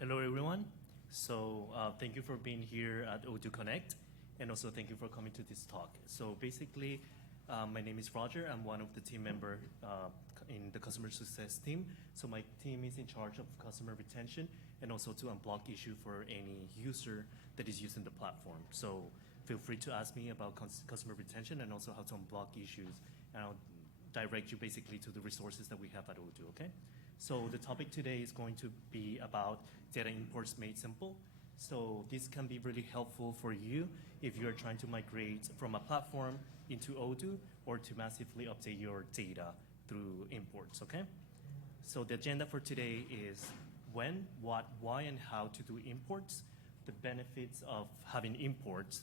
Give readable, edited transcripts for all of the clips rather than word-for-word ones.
Hello, everyone. Thank you for being here at Odoo Connect, and also thank you for coming to this talk. So basically, my name is Roger. I'm one of the team member in the customer success team. So my team is in charge of customer retention and also to unblock issue for any user that is using the platform. So feel free to ask me about customer retention and also how to unblock issues, and I'll direct you basically to the resources that we have at Odoo, okay? So the topic today is going to be about data imports made simple. So this can be really helpful for you if you're trying to migrate from a platform into Odoo or to massively update your data through imports, okay? So the agenda for today is when, what, why, and how to do imports, the benefits of having imports,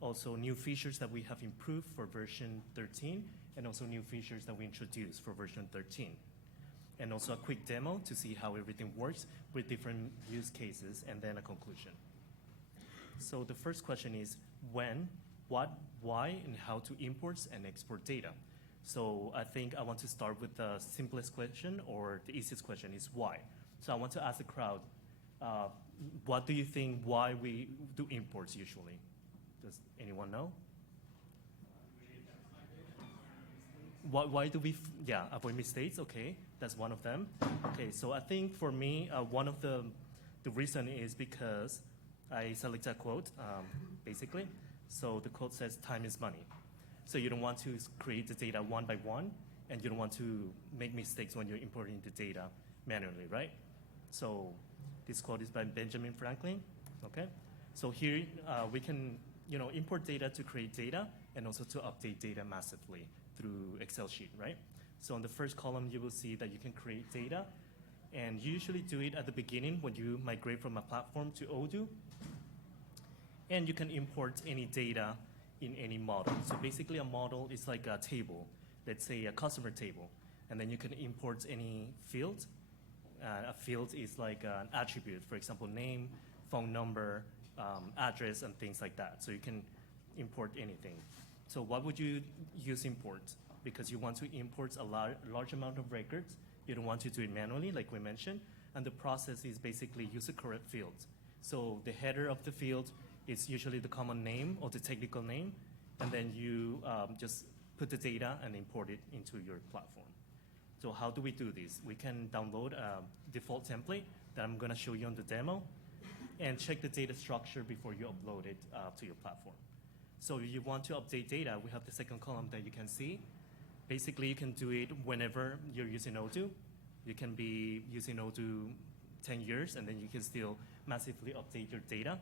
also new features that we have improved for version 13, and also new features that we introduced for version 13. And also a quick demo to see how everything works with different use cases, and then a conclusion. So the first question is when, what, why, and how to import and export data. So I think I want to start with the simplest question, or the easiest question is why. So I want to ask the crowd, what do you think why we do imports usually? Does anyone know? Why do we, avoid mistakes? Okay, that's one of them. Okay, so I think for me, one of the reason is because I select a quote, basically. So the quote says time is money. So you don't want to create the data one by one, and you don't want to make mistakes when you're importing the data manually, right? So this quote is by Benjamin Franklin, okay? So here we can import data to create data and also to update data massively through Excel sheet, right? So on the first column, you will see that you can create data, and you usually do it at the beginning when you migrate from a platform to Odoo, and you can import any data in any model. So basically a model is like a table, let's say a customer table, and then you can import any field. A field is like an attribute, for example, name, phone number, address, and things like that. So you can import anything. So what would you use import? Because you want to import a large amount of records. You don't want to do it manually, like we mentioned. And the process is basically use a correct field. So the header of the field is usually the common name or the technical name. And then you just put the data and import it into your platform. So how do we do this? We can download a default template that I'm going to show you on the demo and check the data structure before you upload it to your platform. So if you want to update data, we have the second column that you can see. Basically, you can do it whenever you're using Odoo. You can be using Odoo 10 years, and then you can still massively update your data.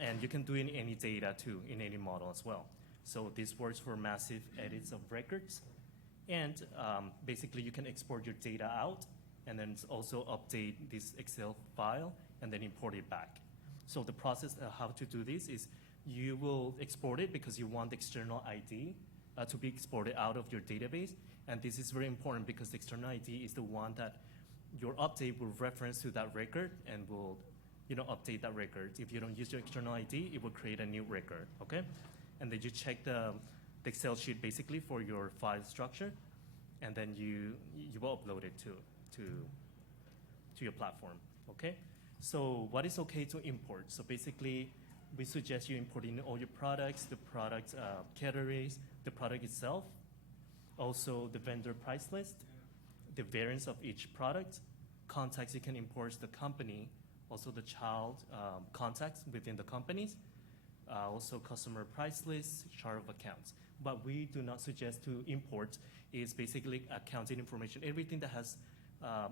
And you can do it in any data, too, in any model as well. So this works for massive edits of records. And basically, you can export your data out, and then also update this Excel file, and then import it back. So the process of how to do this is you will export it because you want the external ID to be exported out of your database. And this is very important because the external ID is the one that your update will reference to that record and will update that record. If you don't use your external ID, it will create a new record, okay? And then you check the Excel sheet basically for your file structure, and then you will upload it to your platform, okay? So what is okay to import? So basically, we suggest you import in all your products, the product categories, the product itself, also the vendor price list, the variance of each product, contacts you can import the company, also the child contacts within the companies, also customer price lists, chart of accounts. What we do not suggest to import is basically accounting information, everything that has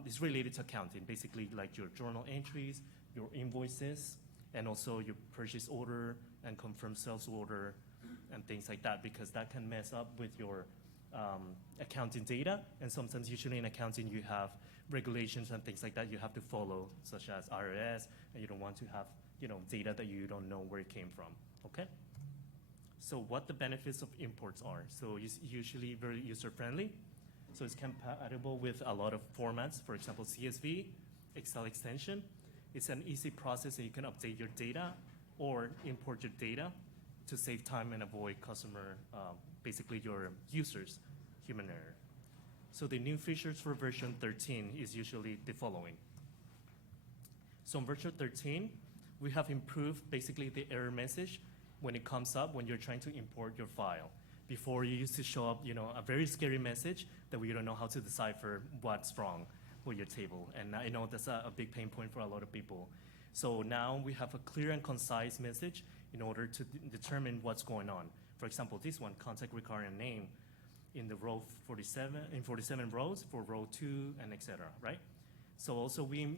is related to accounting, basically like your journal entries, your invoices, and also your purchase order and confirmed sales order and things like that, because that can mess up with your accounting data. And sometimes usually in accounting you have regulations and things like that you have to follow, such as IRS, and you don't want to have data that you don't know where it came from, okay? So what the benefits of imports are. So it's usually very user-friendly. So it's compatible with a lot of formats, for example, CSV, Excel extension. It's an easy process that you can update your data or import your data to save time and avoid customer, basically your users, human error. So the new features for version 13 is usually the following. So in version 13, we have improved basically the error message when it comes up when you're trying to import your file. Before, you used to show up, a very scary message that we don't know how to decipher what's wrong with your table. And I know that's a big pain point for a lot of people. So now we have a clear and concise message in order to determine what's going on. For example, this one, contact recurrent name, in the row 47, in 47 rows for row 2, and etc., right? So also we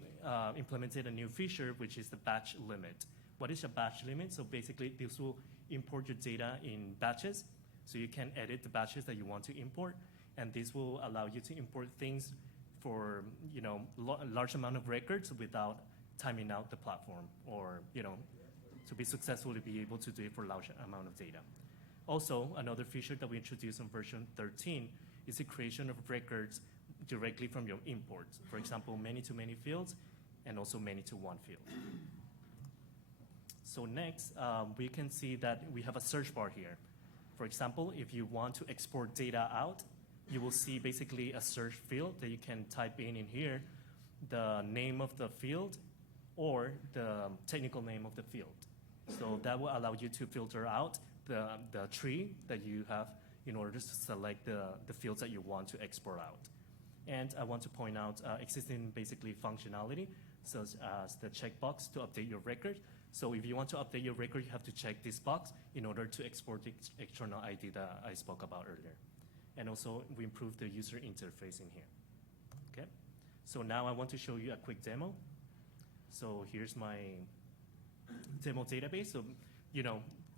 implemented a new feature, which is the batch limit. What is a batch limit? So basically, this will import your data in batches, so you can edit the batches that you want to import, and this will allow you to import things for a large amount of records without timing out the platform, or to be successfully be able to do it for a large amount of data. Also, another feature that we introduced in version 13 is the creation of records directly from your imports. For example, many-to-many fields, and also many-to-one field. So next, we can see that we have a search bar here. For example, if you want to export data out, you will see basically a search field that you can type in here, the name of the field or the technical name of the field. So that will allow you to filter out the tree that you have in order to select the fields that you want to export out. And I want to point out existing basically functionality, such as the checkbox to update your record. So if you want to update your record, you have to check this box in order to export the external ID that I spoke about earlier. And also, we improved the user interface in here. Okay. So now I want to show you a quick demo. So here's my demo database. So,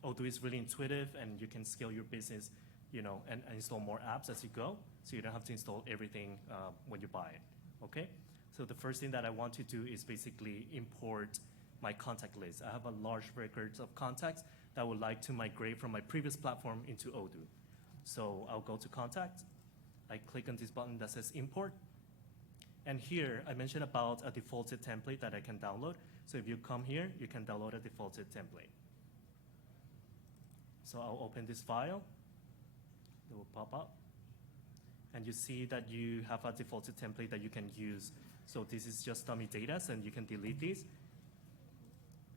Odoo is really intuitive, and you can scale your business, and install more apps as you go. So you don't have to install everything when you buy it. Okay. So the first thing that I want to do is basically import my contact list. I have a large records of contacts that I would like to migrate from my previous platform into Odoo. So I'll go to contact. I click on this button that says import. And here, I mentioned about a defaulted template that I can download. So if you come here, you can download a defaulted template. So I'll open this file. It will pop up. And you see that you have a defaulted template that you can use. So this is just dummy data, and you can delete these.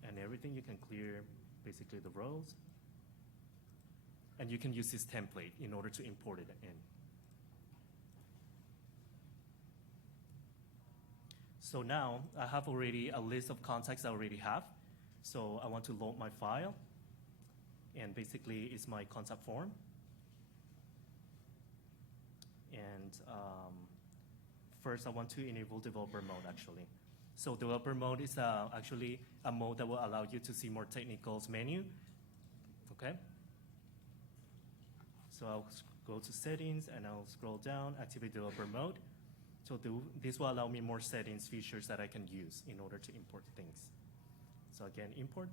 And everything, you can clear basically the rows. And you can use this template in order to import it in. So now I have already a list of contacts I already have. So I want to load my file. And basically, it's my contact form. And first, I want to enable developer mode, actually. So developer mode is actually a mode that will allow you to see more technicals menu. Okay. So I'll go to settings, and I'll scroll down, activate developer mode. So this will allow me more settings, features that I can use in order to import things. So again, import,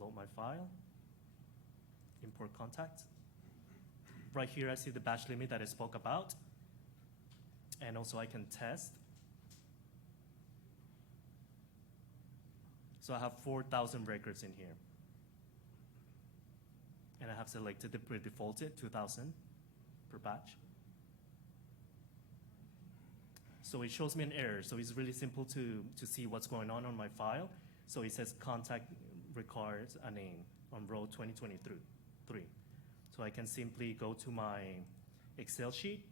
load my file, import contact. Right here, I see the batch limit that I spoke about. And also I can test. So I have 4,000 records in here. And I have selected the pre-defaulted 2,000 per batch. So it shows me an error. So it's really simple to see what's going on my file. So it says contact requires a name on row 2023. So I can simply go to my Excel sheet.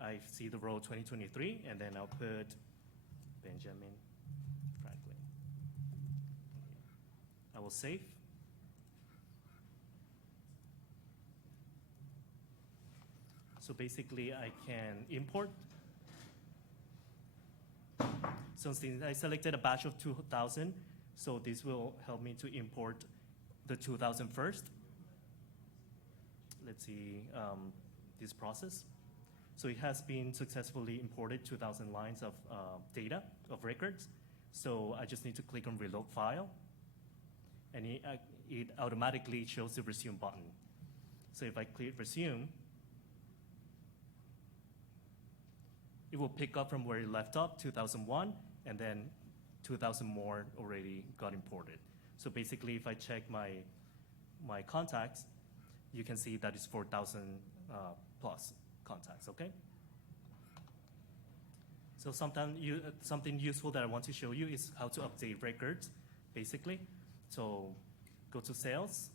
I see the row 2023, and then I'll put Benjamin Franklin. I will save. So basically, I can import. So since I selected a batch of 2,000, so this will help me to import the 2,000 first. Let's see this process. So it has been successfully imported 2,000 lines of data, of records. So I just need to click on reload file, and it automatically shows the resume button. So if I click resume, it will pick up from where it left off, 2001, and then 2,000 more already got imported. So basically, if I check my contacts, you can see that it's 4,000 plus contacts, okay? So something useful that I want to show you is how to update records, basically. So go to sales.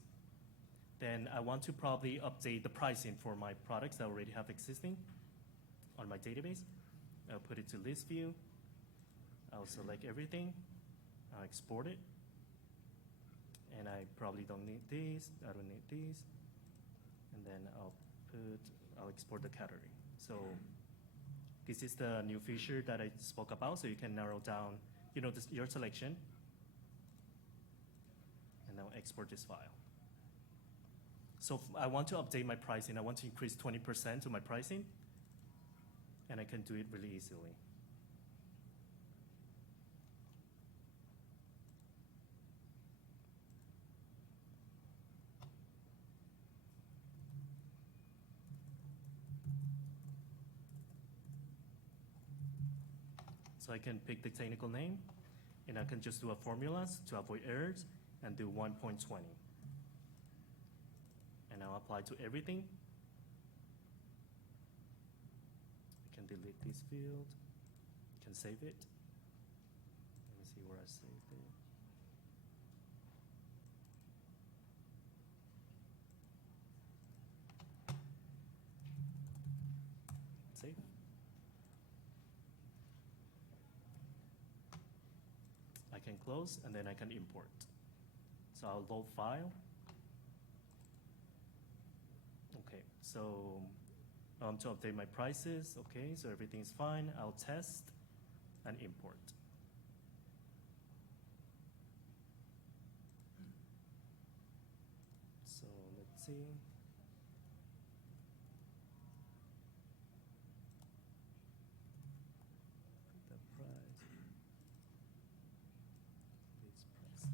Then I want to probably update the pricing for my products that I already have existing on my database. I'll put it to list view. I'll select everything. I'll export it. And I probably don't need these. I don't need these. And then I'll export the category. So this is the new feature that I spoke about. So you can narrow down, your selection. And now export this file. So I want to update my pricing. I want to increase 20% to my pricing. And I can do it really easily. So I can pick the technical name, and I can just do a formulas to avoid errors, and do 1.20. And I'll apply to everything. I can delete this field. I can save it. Let me see where I saved it. Save. I can close, and then I can import. So I'll load file. Okay, so to update my prices, okay, so everything's fine. I'll test and import. So let's see. The price. This price.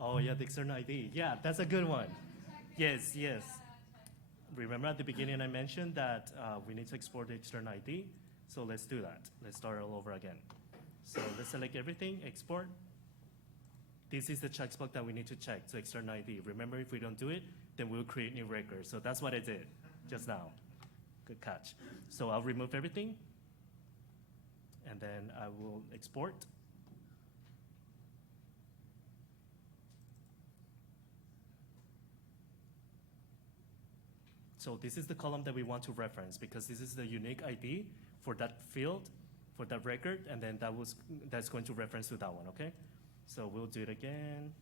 Oh yeah, the external ID. Yeah, that's a good one. Yes, yes. Remember at the beginning I mentioned that we need to export the external ID. So let's do that. Let's start all over again. So let's select everything, export. This is the checkbox that we need to check to external ID. Remember, if we don't do it, then we'll create new records. So that's what I did just now. Good catch. So I'll remove everything. And then I will export. So this is the column that we want to reference because this is the unique ID for that field, for that record, and then that's going to reference to that one, okay? So we'll do it again.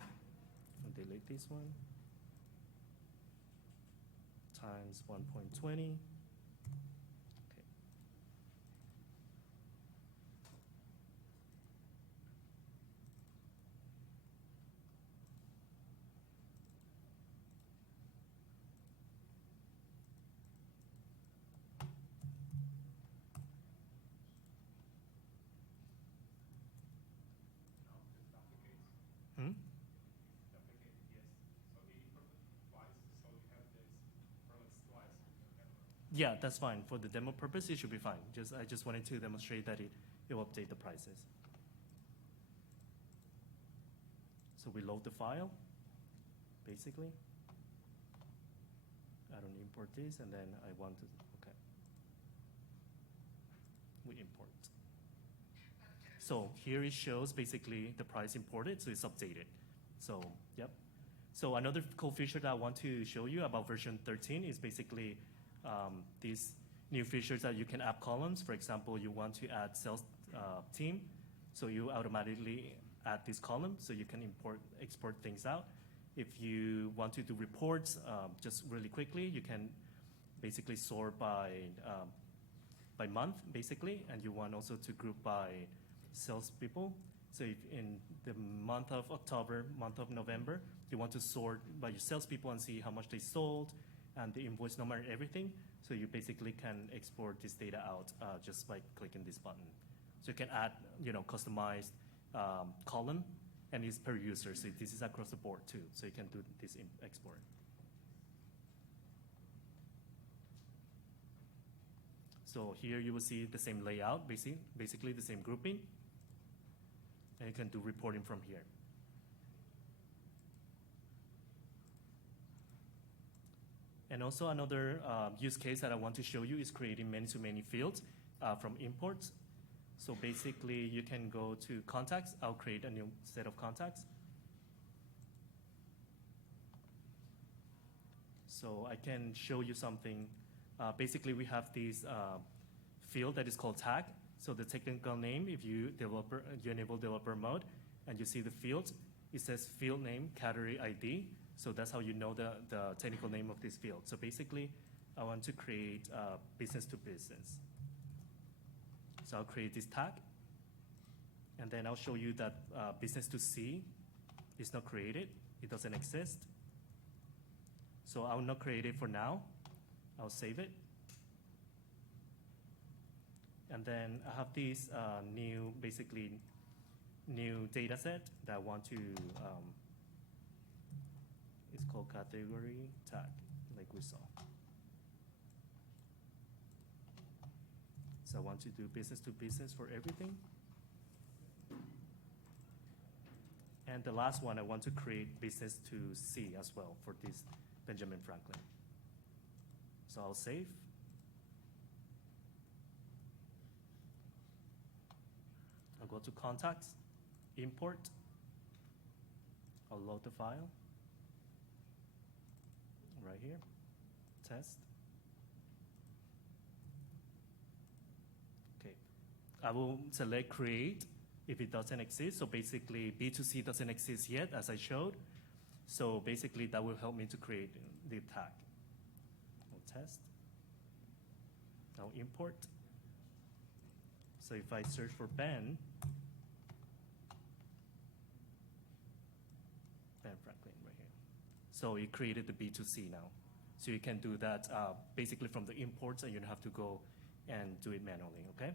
I'll delete this one. Times 1.20. Yeah, that's fine. For the demo purpose, it should be fine. I just wanted to demonstrate that it will update the prices. So we load the file, basically. I don't import this, and then I want to, okay. We import. So here it shows basically the price imported, so it's updated. So, yep. So another cool feature that I want to show you about version 13 is basically these new features that you can add columns. For example, you want to add sales team, so you automatically add this column, so you can export things out. If you want to do reports, just really quickly, you can basically sort by month, basically, and you want also to group by salespeople. So if in the month of October, month of November, you want to sort by your salespeople and see how much they sold, and the invoice number and everything. So you basically can export this data out just by clicking this button. So you can add, customized column, and it's per user. So this is across the board too. So you can do this export. So here you will see the same layout, basically the same grouping, and you can do reporting from here. And also another use case that I want to show you is creating many-to-many fields from imports. So basically you can go to contacts. I'll create a new set of contacts. So I can show you something. Basically we have this field that is called tag. So the technical name, if you enable developer mode and you see the fields, it says field name, category ID. So that's how you know the technical name of this field. So basically, I want to create business to business. So I'll create this tag. And then I'll show you that business to C is not created. It doesn't exist. So I will not create it for now. I'll save it. And then I have this new data set that I want to, it's called category tag, like we saw. So I want to do business to business for everything. And the last one, I want to create business to C as well for this Benjamin Franklin. So I'll save. I'll go to contacts, import. I'll load the file right here, test. Okay, I will select create if it doesn't exist. So basically B2C doesn't exist yet as I showed. So basically that will help me to create the tag. I'll test. I'll import. So if I search for Ben Franklin right here. So it created the B2C now. So you can do that basically from the imports, and you don't have to go and do it manually, okay?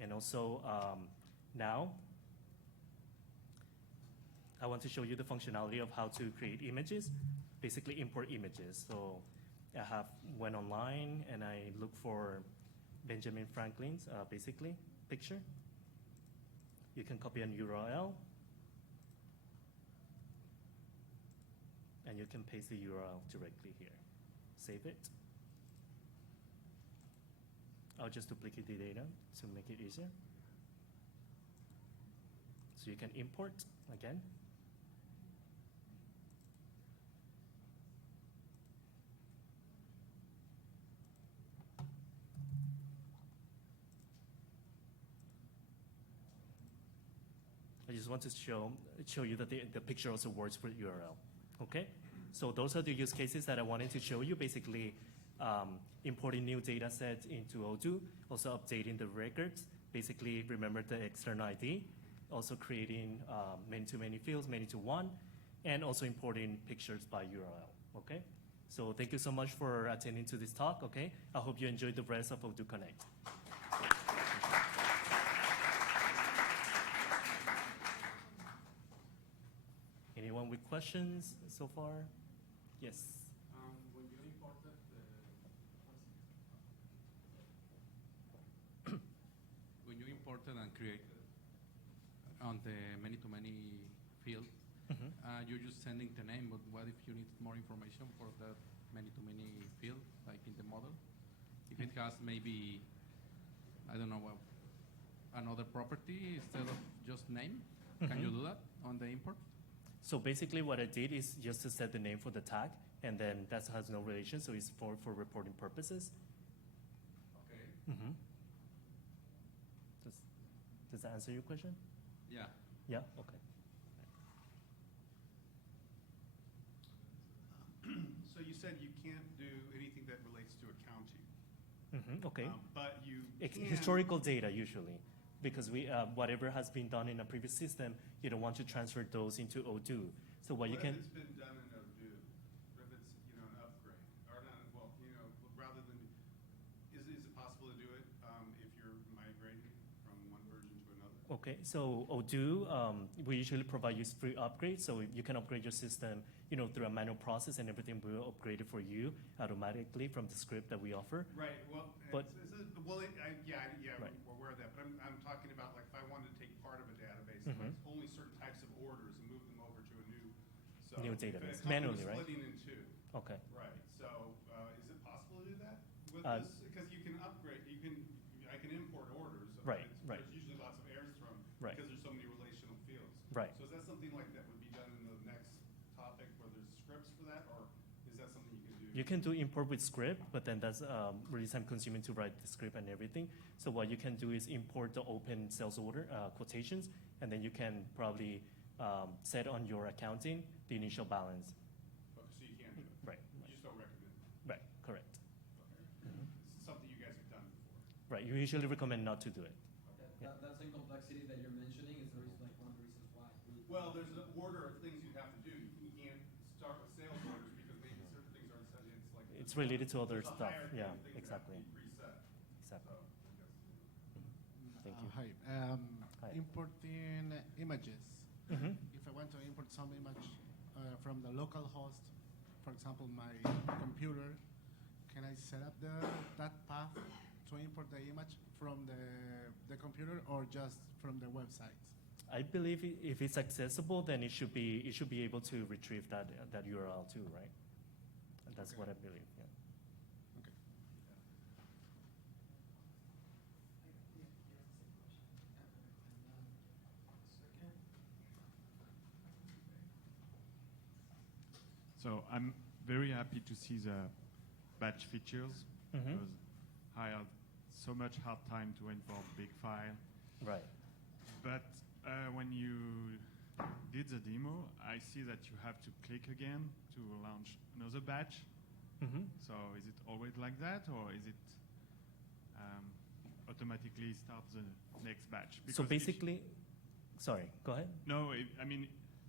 And also now, I want to show you the functionality of how to create images, basically import images. So I went online and I look for Benjamin Franklin's basically picture. You can copy an URL and you can paste the URL directly here. Save it. I'll just duplicate the data to make it easier. So you can import again. I just want to show you that the picture also works with URL. Okay? So those are the use cases that I wanted to show you. Basically, importing new data sets into Odoo, also updating the records, basically remember the external ID, also creating many-to-many fields, many-to-one, and also importing pictures by URL. Okay? So thank you so much for attending to this talk. Okay? I hope you enjoyed the rest of Odoo Connect. Anyone with questions so far? Yes. When you imported and created on the many-to-many field, you're just sending the name, but what if you need more information for that many-to-many field, like in the model? If it has maybe, I don't know, another property instead of just name, can you do that on the import? So basically what I did is just to set the name for the tag, and then that has no relation, so it's for reporting purposes. Okay. Does that answer your question? Yeah. Yeah? Okay. So you said you can't do anything that relates to accounting. Okay. But you can. Historical data usually, because whatever has been done in a previous system, you don't want to transfer those into Odoo. So what you can. If it's been done in Odoo, or if it's an upgrade, or not, rather than, is it possible to do it if you're migrating from one version to another? Okay, so Odoo, we usually provide you free upgrades, so you can upgrade your system, through a manual process, and everything will upgrade it for you automatically from the script that we offer. Right. Well, but it's Well, Right. we're aware of that, but I'm talking about like if I wanted to take part of a database, Mhm. like only certain types of orders and move them over to a new. So New if a database, company manually, was right? Splitting in two, Okay. right? So is it possible to do that with Uh, this? Because you can upgrade, I can import orders. Right, but right. There's usually lots of errors from Right. because there's so many relational fields. Right. So is that something like that would be done in the next topic where there's scripts for that, or is that something you can do? You can do import with script, but then that's really time consuming to write the script and everything. So what you can do is import the open sales order quotations, and then you can probably set on your accounting the initial balance. Okay, so you can do it. Right, You just don't recommend it. right, correct. Okay. It's something you guys have done before. Right, you usually recommend not to do it. Okay. Yeah. That same complexity that you're mentioning is the reason, like one of the reasons why. Well, there's an order of things you have to do. You can't start with sales orders because maybe certain things aren't set. It's like It's related to other there's a stuff. hierarchy Yeah, of things that have to exactly. be preset. Exactly. So, Thank you. Hi. Hi. Importing images. Mhm. If I want to import some image from the local host, for example, my computer, can I set up that path to import the image from the computer or just from the website? I believe if it's accessible, then it should be able to retrieve that URL too, right? And that's Okay. what I believe. Yeah. Okay. So I'm very happy to see the batch features Mhm. because I had so much hard time to import big file. Right. But when you did the demo, I see that you have to click again to launch another batch. Mhm. So is it always like that, or is it automatically start the next batch? So Because if- basically, sorry, go ahead. No, I mean,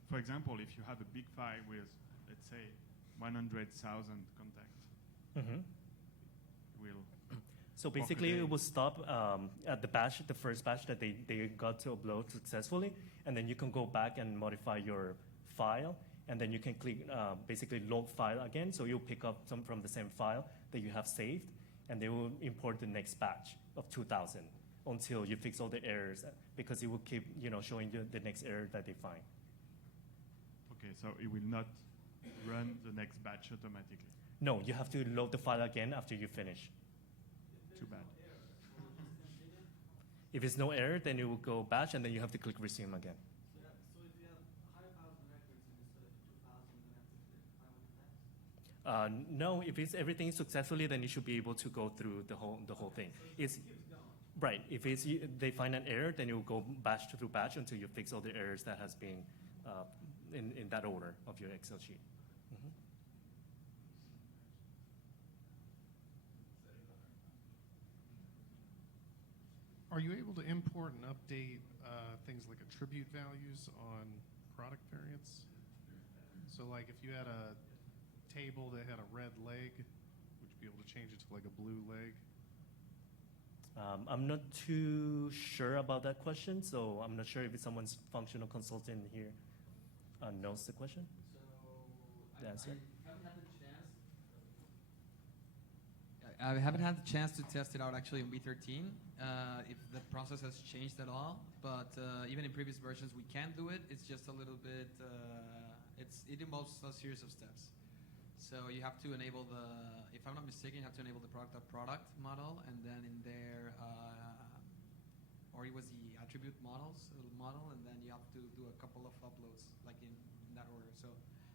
for example, if you have a big file with, let's say, 100,000 contacts, Mhm. will So Walk a basically, day. it will stop at the first batch that they got to upload successfully, and then you can go back and modify your file, and then you can click basically load file again. So you'll pick up some from the same file that you have saved, and they will import the next batch of 2,000 until you fix all the errors, because it will keep showing you the next error that they find. Okay, so it will not run the next batch automatically. No, you have to load the file again after you finish. Too bad. If there's no error, then it will go batch, and then you have to click resume again. So if you have 100,000 records and instead of 2,000, then have to click 500 times? No, if it's everything successfully, then you should be able to go through the whole thing. It's Keeps going. right. If they find an error, then it will go batch through batch until you fix all the errors that has been in that order of your Excel sheet. Mhm. Are you able to import and update things like attribute values on product variants? So like if you had a table that had a red leg, would you be able to change it to like a blue leg? I'm not too sure about that question, so I'm not sure if someone's functional consultant here knows the question. So The answer? I haven't had the chance to test it out actually in V13, if the process has changed at all. But even in previous versions, we can do it. It's just a little bit. It involves a series of steps. So you have to enable the. If I'm not mistaken, you have to enable the product model, and then in there, or it was the attribute model, and then you have to do a couple of uploads, like in that order. So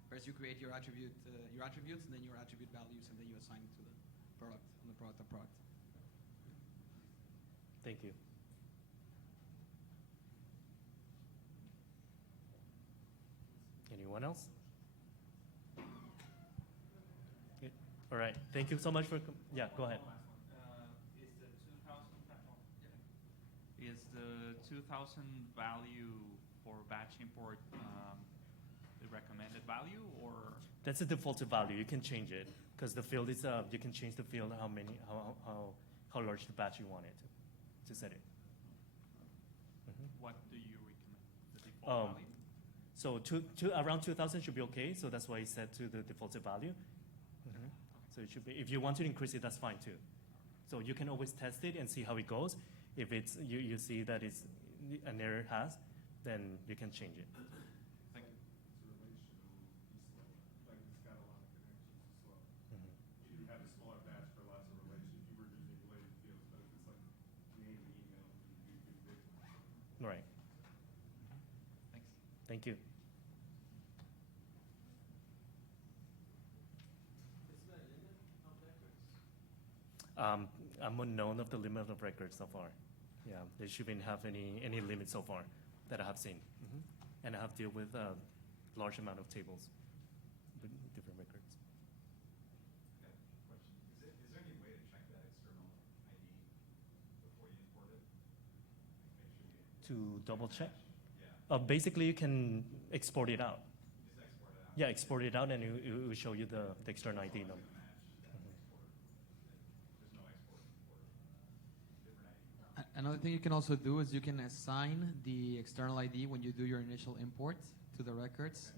first you create your attributes, and then your attribute values, and then you assign it to the product on the product. Thank you. Anyone else? Yeah. All right. Thank you so much for. Yeah, go ahead. Is the 2,000 value for batch import the recommended value, or That's the defaulted value. You can change it because the field is. You can change the field how large the batch you want it to set it. what do you recommend? The default value? So around 2,000 should be okay. So that's why it's set to the defaulted value. So it should be. If you want to increase it, that's fine too. So you can always test it and see how it goes. If it's you see that it's an error has, then you can change it. Thank you. It's relational, slow. Like it's got a lot of connections, it's slow. You can have a smaller batch for lots of relations, fewer related fields, but if it's like name and email, you do big ones. Right. Thanks. Thank you. I'm unknown of the limit of records so far. Yeah, they shouldn't have any limit so far that I have seen. And I have dealt with a large amount of tables with different records. Okay, question. Is there any way to check that external ID before you import it? Make sure you To double check? Yeah. Basically, you can export it out. Just export it out. Yeah, export it out and it will show you the external ID number. Match that export. There's no export for different ID. Another thing you can also do is you can assign the external ID when you do your initial import to the records,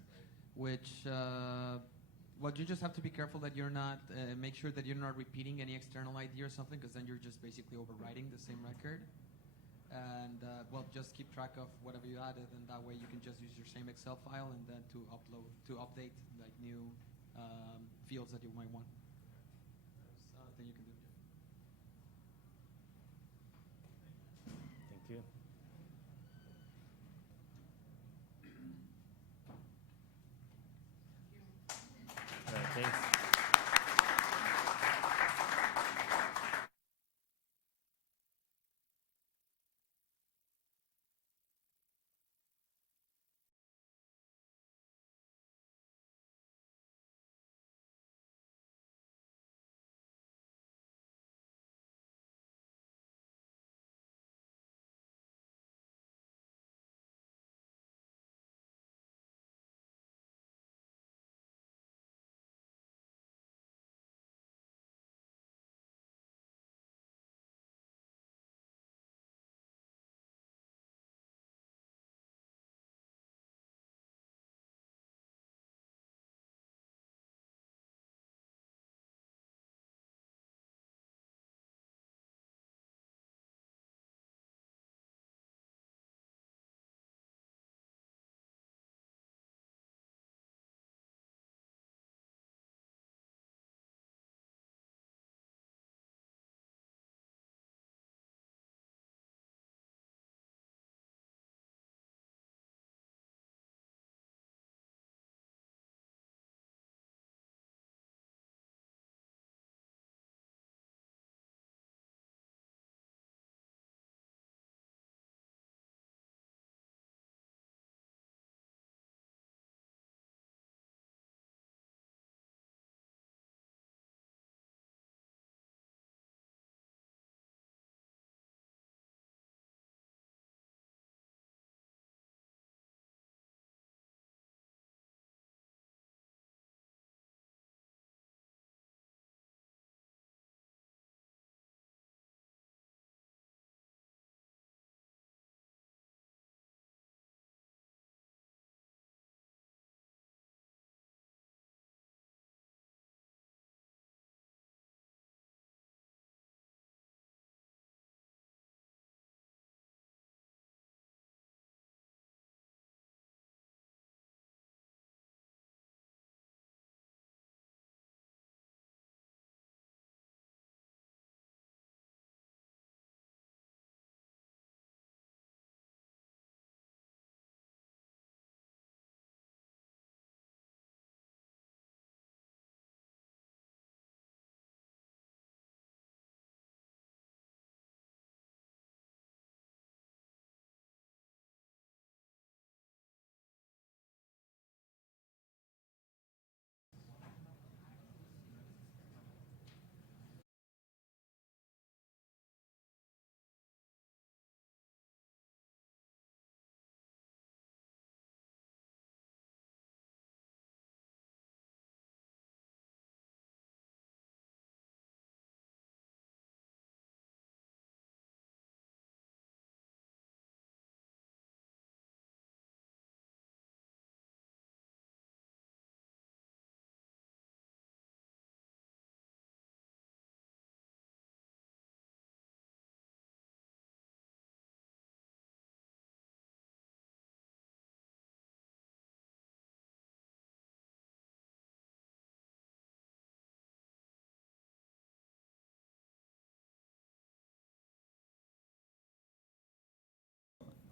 which, well, you just have to be careful that you're not, make sure that you're not repeating any external ID or something, because then you're just basically overwriting the same record. And, well, just keep track of whatever you added, and that way you can just use your same Excel file and then to update like new fields that you might want. That's another thing you can do. Thank you. All right, thanks.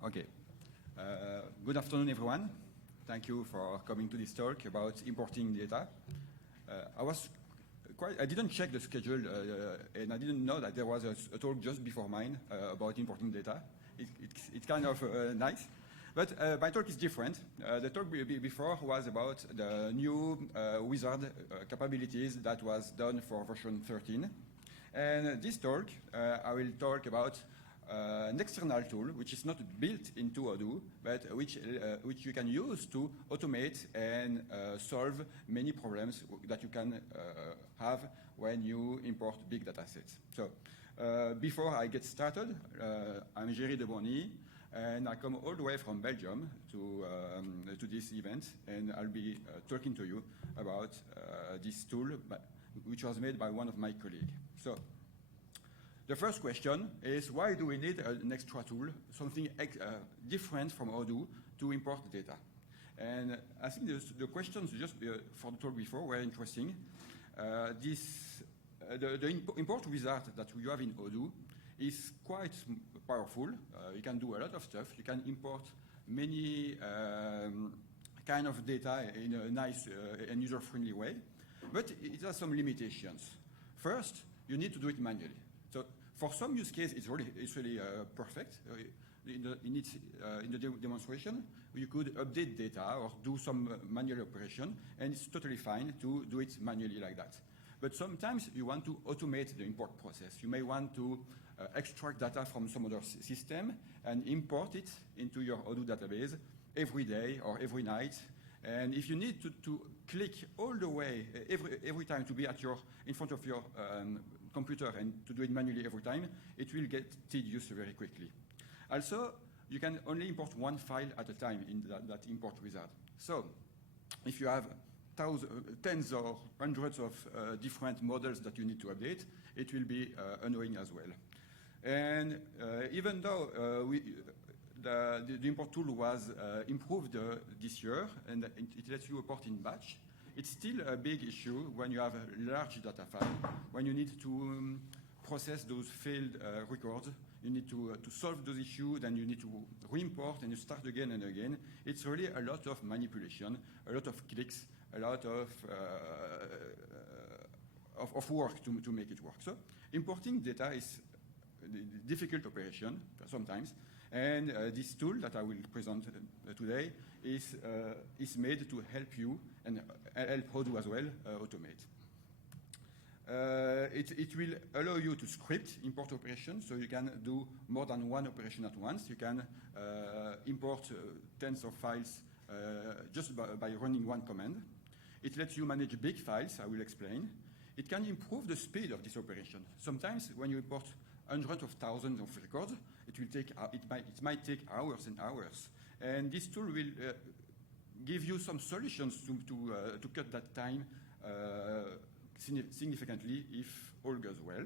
Okay. Good afternoon, everyone. Thank you for coming to this talk about importing data. I didn't check the schedule, and I didn't know that there was a talk just before mine about importing data. It's kind of nice. But my talk is different. The talk before was about the new wizard capabilities that was done for version 13. And this talk, I will talk about an external tool which is not built into Odoo, but which you can use to automate and solve many problems that you can have when you import big data sets. So before I get started, I'm Géry de Bonny, and I come all the way from Belgium to this event, and I'll be talking to you about this tool, which was made by one of my colleagues. So the first question is, why do we need an extra tool, something different from Odoo, to import data? And I think the questions just for the talk before were interesting. The import wizard that you have in Odoo is quite powerful. You can do a lot of stuff. You can import many kind of data in a nice and user-friendly way, but it has some limitations. First, you need to do it manually. So for some use case, it's really perfect. In the demonstration, you could update data or do some manual operation, and it's totally fine to do it manually like that. But sometimes you want to automate the import process. You may want to extract data from some other system and import it into your Odoo database every day or every night. And if you need to click all the way every time to be in front of your computer and to do it manually every time, it will get tedious very quickly. Also, you can only import one file at a time in that import wizard. So if you have tens or hundreds of different models that you need to update, it will be annoying as well. And even though the import tool was improved this year, and it lets you import in batch, it's still a big issue when you have a large data file, when you need to process those failed records. You need to solve those issues, then you need to re-import, and you start again and again. It's really a lot of manipulation, a lot of clicks, a lot of work to make it work. So importing data is a difficult operation sometimes, and this tool that I will present today is made to help you and help Odoo as well automate. It will allow you to script import operations, so you can do more than one operation at once. You can import tens of files just by running one command. It lets you manage big files, I will explain. It can improve the speed of this operation. Sometimes when you import hundreds of thousands of records, it might take hours and hours. And this tool will give you some solutions to cut that time significantly if all goes well.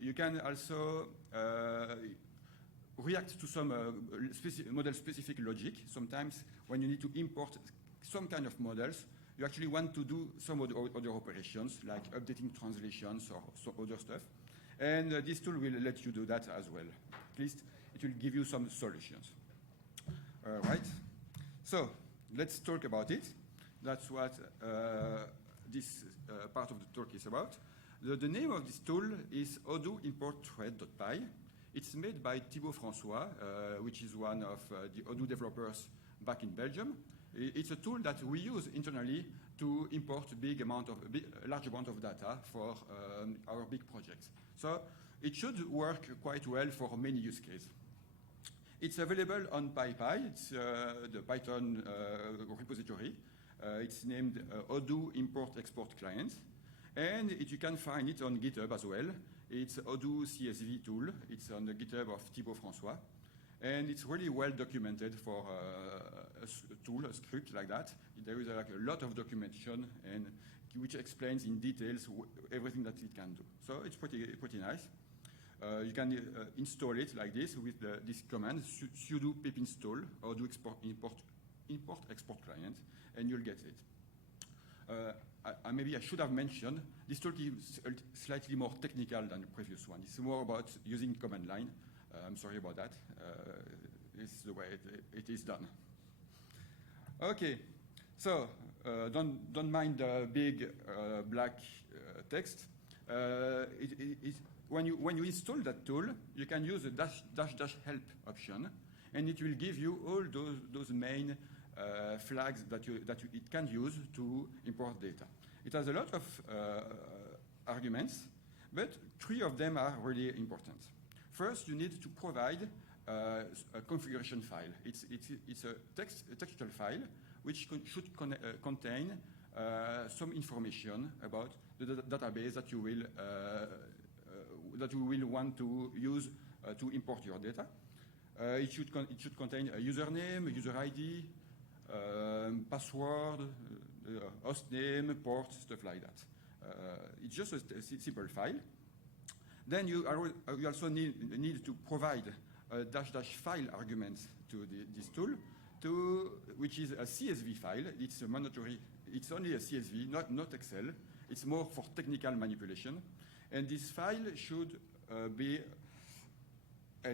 You can also react to some model-specific logic. Sometimes when you need to import some kind of models, you actually want to do some other operations, like updating translations or some other stuff. And this tool will let you do that as well. At least it will give you some solutions. Right? So let's talk about it. That's what this part of the talk is about. The name of this tool is Odoo import thread.py. It's made by Thibaut François, which is one of the Odoo developers back in Belgium. It's a tool that we use internally to import a large amount of data for our big projects. So it should work quite well for many use cases. It's available on PyPy. It's the Python repository. It's named Odoo Import Export Client. And you can find it on GitHub as well. It's Odoo CSV tool. It's on the GitHub of Thibaut François. And it's really well documented for a tool, a script like that. There is a lot of documentation and which explains in details everything that it can do. So it's pretty nice. You can install it like this with this command, sudo pip install Odoo import export client, and you'll get it. Maybe I should have mentioned, this tool is slightly more technical than the previous one. It's more about using command line. I'm sorry about that. This is the way it is done. Okay, so don't mind the big black text. When you install that tool, you can use the dash help option, and it will give you all those main flags that it can use to import data. It has a lot of arguments, but 3 of them are really important. First, you need to provide a configuration file. It's a textual file which should contain some information about the database that you will want to use to import your data. It should contain a username, a user ID, password, host name, port, stuff like that. It's just a simple file. Then you also need to provide a -- file argument to this tool, which is a CSV file. It's a mandatory. It's only a CSV, not Excel. It's more for technical manipulation. And this file should be a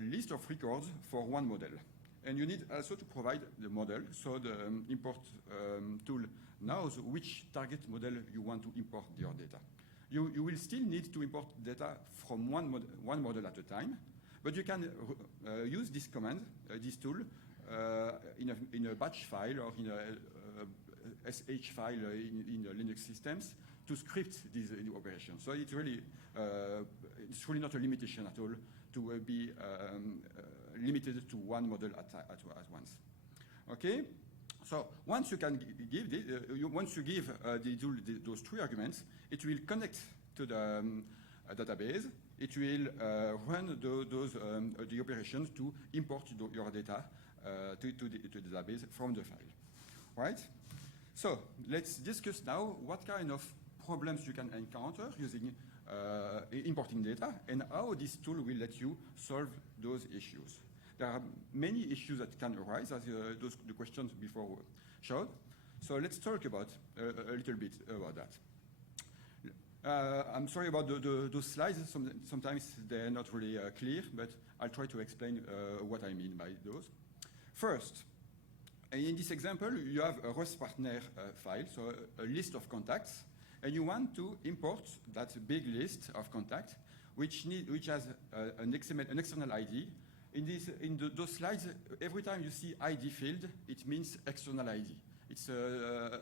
list of records for one model. And you need also to provide the model, so the import tool knows which target model you want to import your data. You will still need to import data from one model at a time, but you can use this command, this tool, in a batch file or in a SH file in the Linux systems to script these operations. So it's really not a limitation at all to be limited to one model at once. Okay, so once you can give once you give those 3 arguments, it will connect to the database. It will run the operations to import your data to the database from the file. Right? So let's discuss now what kind of problems you can encounter using importing data and how this tool will let you solve those issues. There are many issues that can arise, as the questions before showed. So let's talk about a little bit about that. I'm sorry about those slides. Sometimes they're not really clear, but I'll try to explain what I mean by those. First, in this example, you have a ROS partner file, so a list of contacts, and you want to import that big list of contacts, which has an external ID. In those slides, every time you see ID field, it means external ID. It's a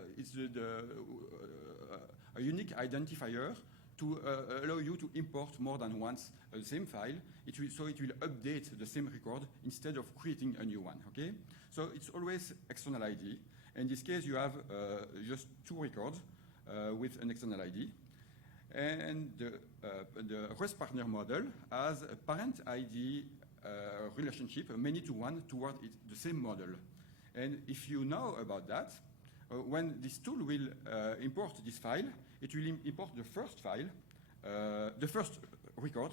unique identifier to allow you to import more than once the same file. So it will update the same record instead of creating a new one. Okay? So it's always external ID. In this case, you have just 2 records with an external ID. And the REST partner model has a parent ID relationship, a many-to-one, toward the same model. And if you know about that, when this tool will import this file, it will import the first file, the first record.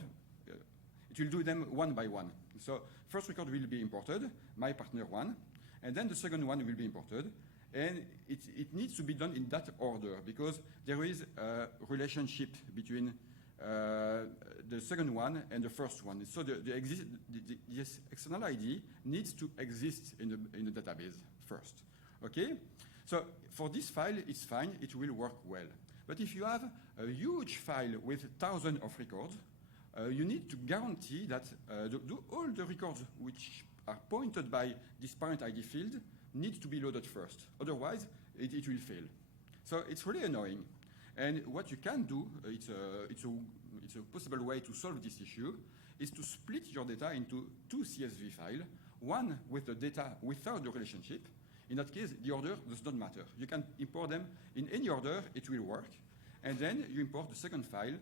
It will do them one by one. So first record will be imported, my partner 1, and then the second one will be imported. And it needs to be done in that order because there is a relationship between the second one and the first one. So this external ID needs to exist in the database first. Okay? So for this file, it's fine. It will work well. But if you have a huge file with thousands of records, you need to guarantee that all the records which are pointed by this parent ID field need to be loaded first. Otherwise, it will fail. So it's really annoying. And what you can do, it's a possible way to solve this issue, is to split your data into 2 CSV files, one with the data without the relationship. In that case, the order does not matter. You can import them in any order, it will work. And then you import the second file,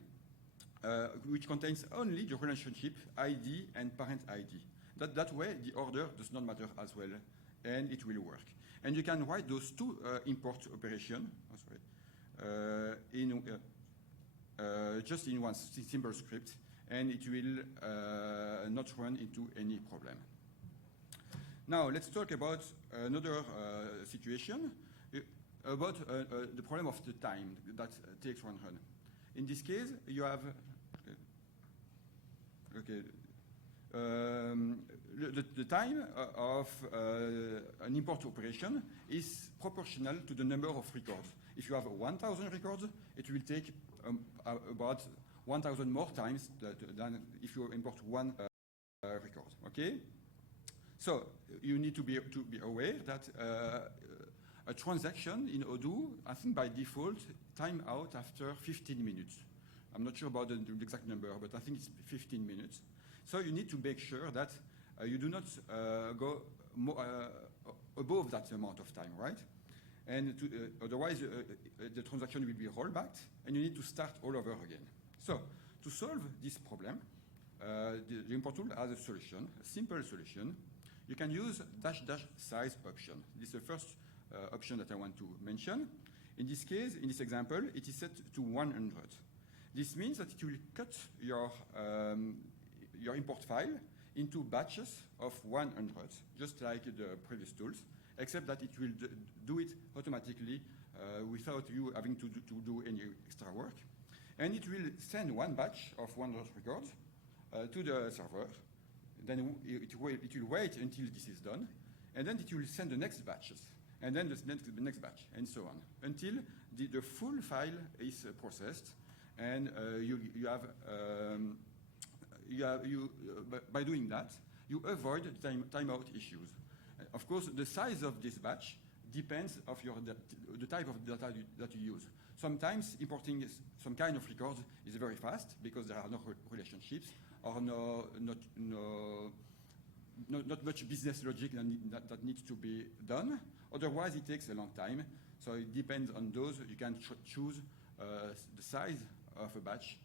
which contains only the relationship ID and parent ID. That way, the order does not matter as well, and it will work. And you can write those 2 import operations just in one simple script, and it will not run into any problem. Now, let's talk about another situation, about the problem of the time that takes one run. In this case, you have the time of an import operation is proportional to the number of records. If you have 1,000 records, it will take about 1,000 more times than if you import one record. Okay? So you need to be aware that a transaction in Odoo, I think by default, time out after 15 minutes. I'm not sure about the exact number, but I think it's 15 minutes. So you need to make sure that you do not go above that amount of time, right? And otherwise, the transaction will be rollbacked, and you need to start all over again. So to solve this problem, the import tool has a solution, a simple solution. You can use --size option. This is the first option that I want to mention. In this case, in this example, it is set to 100. This means that it will cut your import file into batches of 100, just like the previous tools, except that it will do it automatically without you having to do any extra work. And it will send one batch of 100 records to the server. Then it will wait until this is done, and then it will send the next batches, and then the next batch, and so on, until the full file is processed. And by doing that, you avoid timeout issues. Of course, the size of this batch depends of the type of data that you use. Sometimes importing some kind of records is very fast because there are no relationships or not much business logic that needs to be done. Otherwise, it takes a long time. So it depends on those. You can choose the size of a batch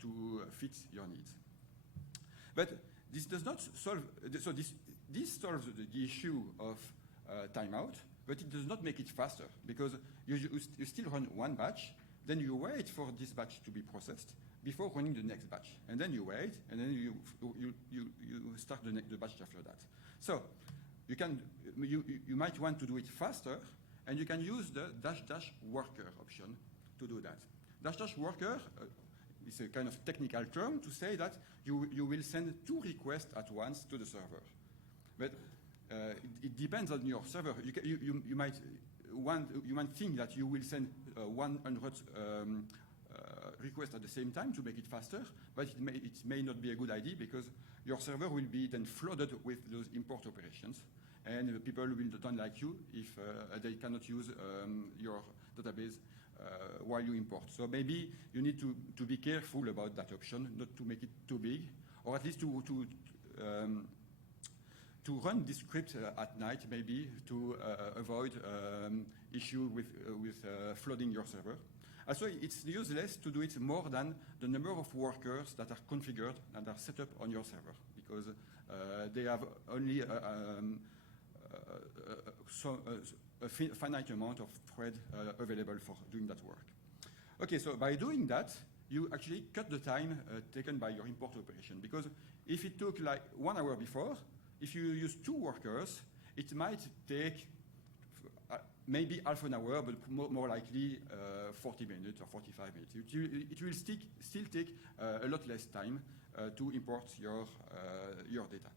to fit your needs. But this does not solve, so this solves the issue of timeout, but it does not make it faster because you still run one batch, then you wait for this batch to be processed before running the next batch. And then you wait, and then you start the batch after that. So you might want to do it faster, and you can use the --worker option to do that. --worker is a kind of technical term to say that you will send 2 requests at once to the server. But it depends on your server. You might think that you will send 100 requests at the same time to make it faster, but it may not be a good idea because your server will be then flooded with those import operations, and people will don't like you if they cannot use your database while you import. So maybe you need to be careful about that option, not to make it too big, or at least to run this script at night, maybe to avoid issue with flooding your server. Also, it's useless to do it more than the number of workers that are configured and are set up on your server, because they have only a finite amount of thread available for doing that work. Okay, so by doing that, you actually cut the time taken by your import operation, because if it took like 1 hour before, if you use 2 workers, it might take maybe half an hour, but more likely 40 minutes or 45 minutes. It will still take a lot less time to import your data.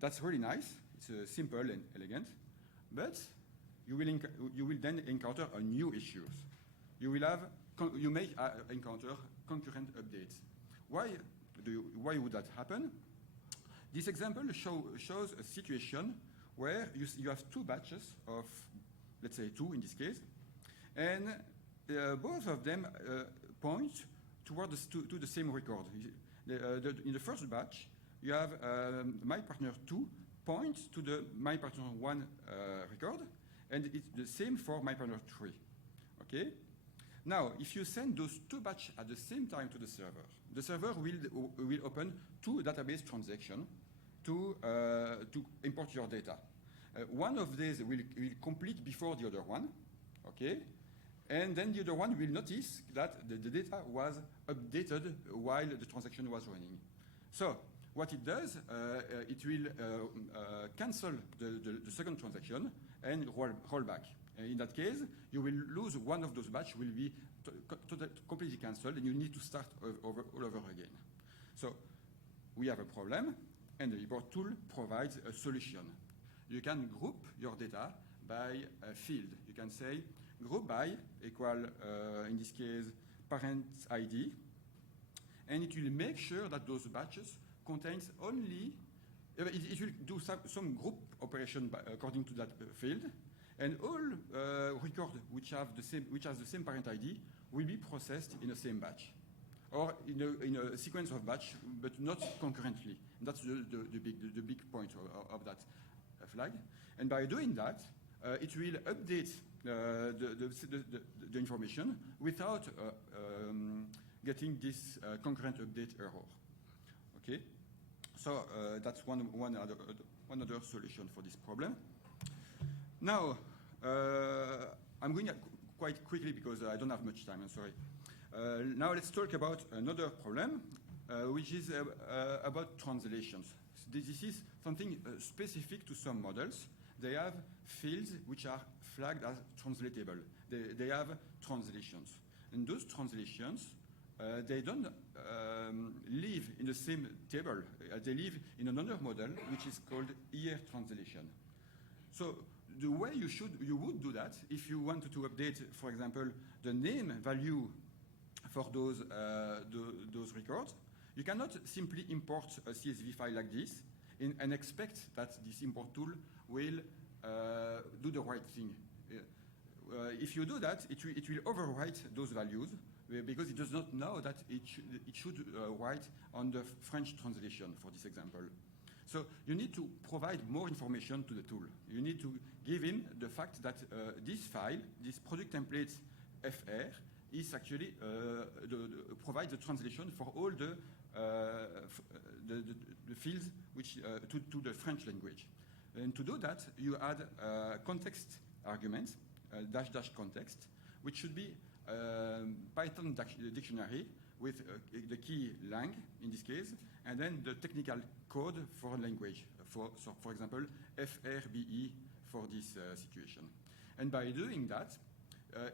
That's really nice. It's simple and elegant, but you will then encounter a new issues. You may encounter concurrent updates. Why would that happen? This example shows a situation where you have 2 batches of, let's say 2 in this case, and both of them point towards to the same record. In the first batch, you have my partner 2 points to the my partner 1 record, and it's the same for my partner 3. Okay. Now, if you send those 2 batches at the same time to the server will open 2 database transactions to import your data. One of these will complete before the other one, okay? And then the other one will notice that the data was updated while the transaction was running. So what it does, it will cancel the second transaction and roll back. In that case, you will lose one of those batches, will be completely cancelled, and you need to start all over again. So we have a problem. And the import tool provides a solution. You can group your data by a field. You can say group by equal, in this case, parent ID, and it will make sure that those batches contains only, it will do some group operation according to that field, and all records which has the same parent ID will be processed in the same batch, or in a sequence of batch, but not concurrently. That's the big point of that flag. And by doing that, it will update the information without getting this concurrent update error. Okay, so that's one other solution for this problem. Now, I'm going quite quickly because I don't have much time. I'm sorry. Now let's talk about another problem, which is about translations. This is something specific to some models. They have fields which are flagged as translatable. They have translations. And those translations, they don't live in the same table. They live in another model, which is called ER translation. So the way you would do that, if you wanted to update, for example, the name value for those records, you cannot simply import a CSV file like this and expect that this import tool will do the right thing. If you do that, it will overwrite those values because it does not know that it should write on the French translation for this example. So you need to provide more information to the tool. You need to give him the fact that this file, this product template FR, is actually provides the translation for all the fields which to the French language. And to do that, you add context arguments, dash context, which should be Python dictionary with the key lang in this case, and then the technical code for language, for example, FRBE for this situation. And by doing that,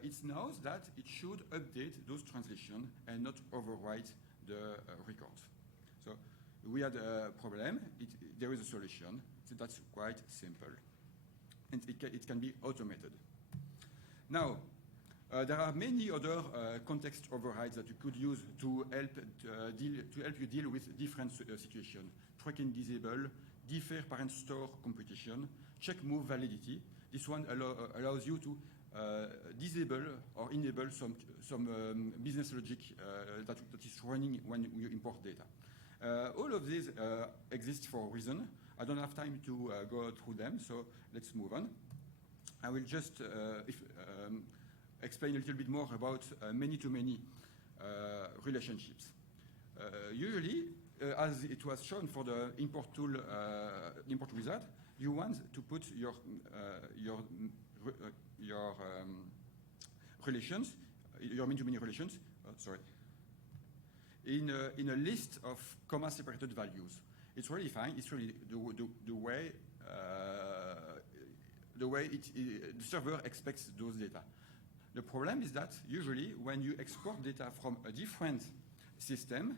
it knows that it should update those translations and not overwrite the records. So we had a problem. There is a solution. So that's quite simple, and it can be automated. Now, there are many other context overrides that you could use to help you deal with different situations. Track and disable, defer parent store computation, check move validity. This one allows you to disable or enable some business logic that is running when you import data. All of these exist for a reason. I don't have time to go through them, so let's move on. I will just explain a little bit more about many-to-many relationships. Usually, as it was shown for the import tool, import wizard, you want to put your relations, your many-to-many relations, in a list of comma-separated values. It's really fine. It's really the way the server expects those data. The problem is that usually when you export data from a different system,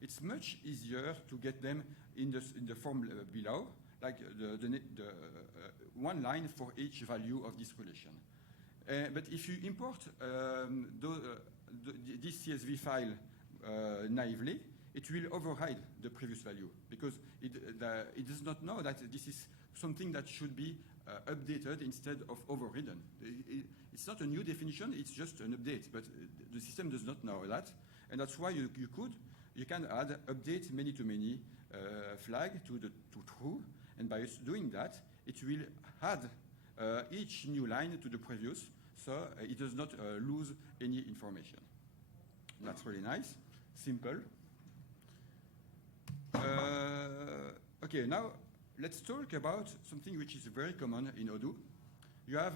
it's much easier to get them in the form below, like the one line for each value of this relation. But if you import this CSV file naively, it will override the previous value because it does not know that this is something that should be updated instead of overridden. It's not a new definition, it's just an update, but the system does not know that, and that's why you can add update many-to-many flag to true, and by doing that, it will add each new line to the previous, so it does not lose any information. That's really nice, simple. Okay, now let's talk about something which is very common in Odoo. You have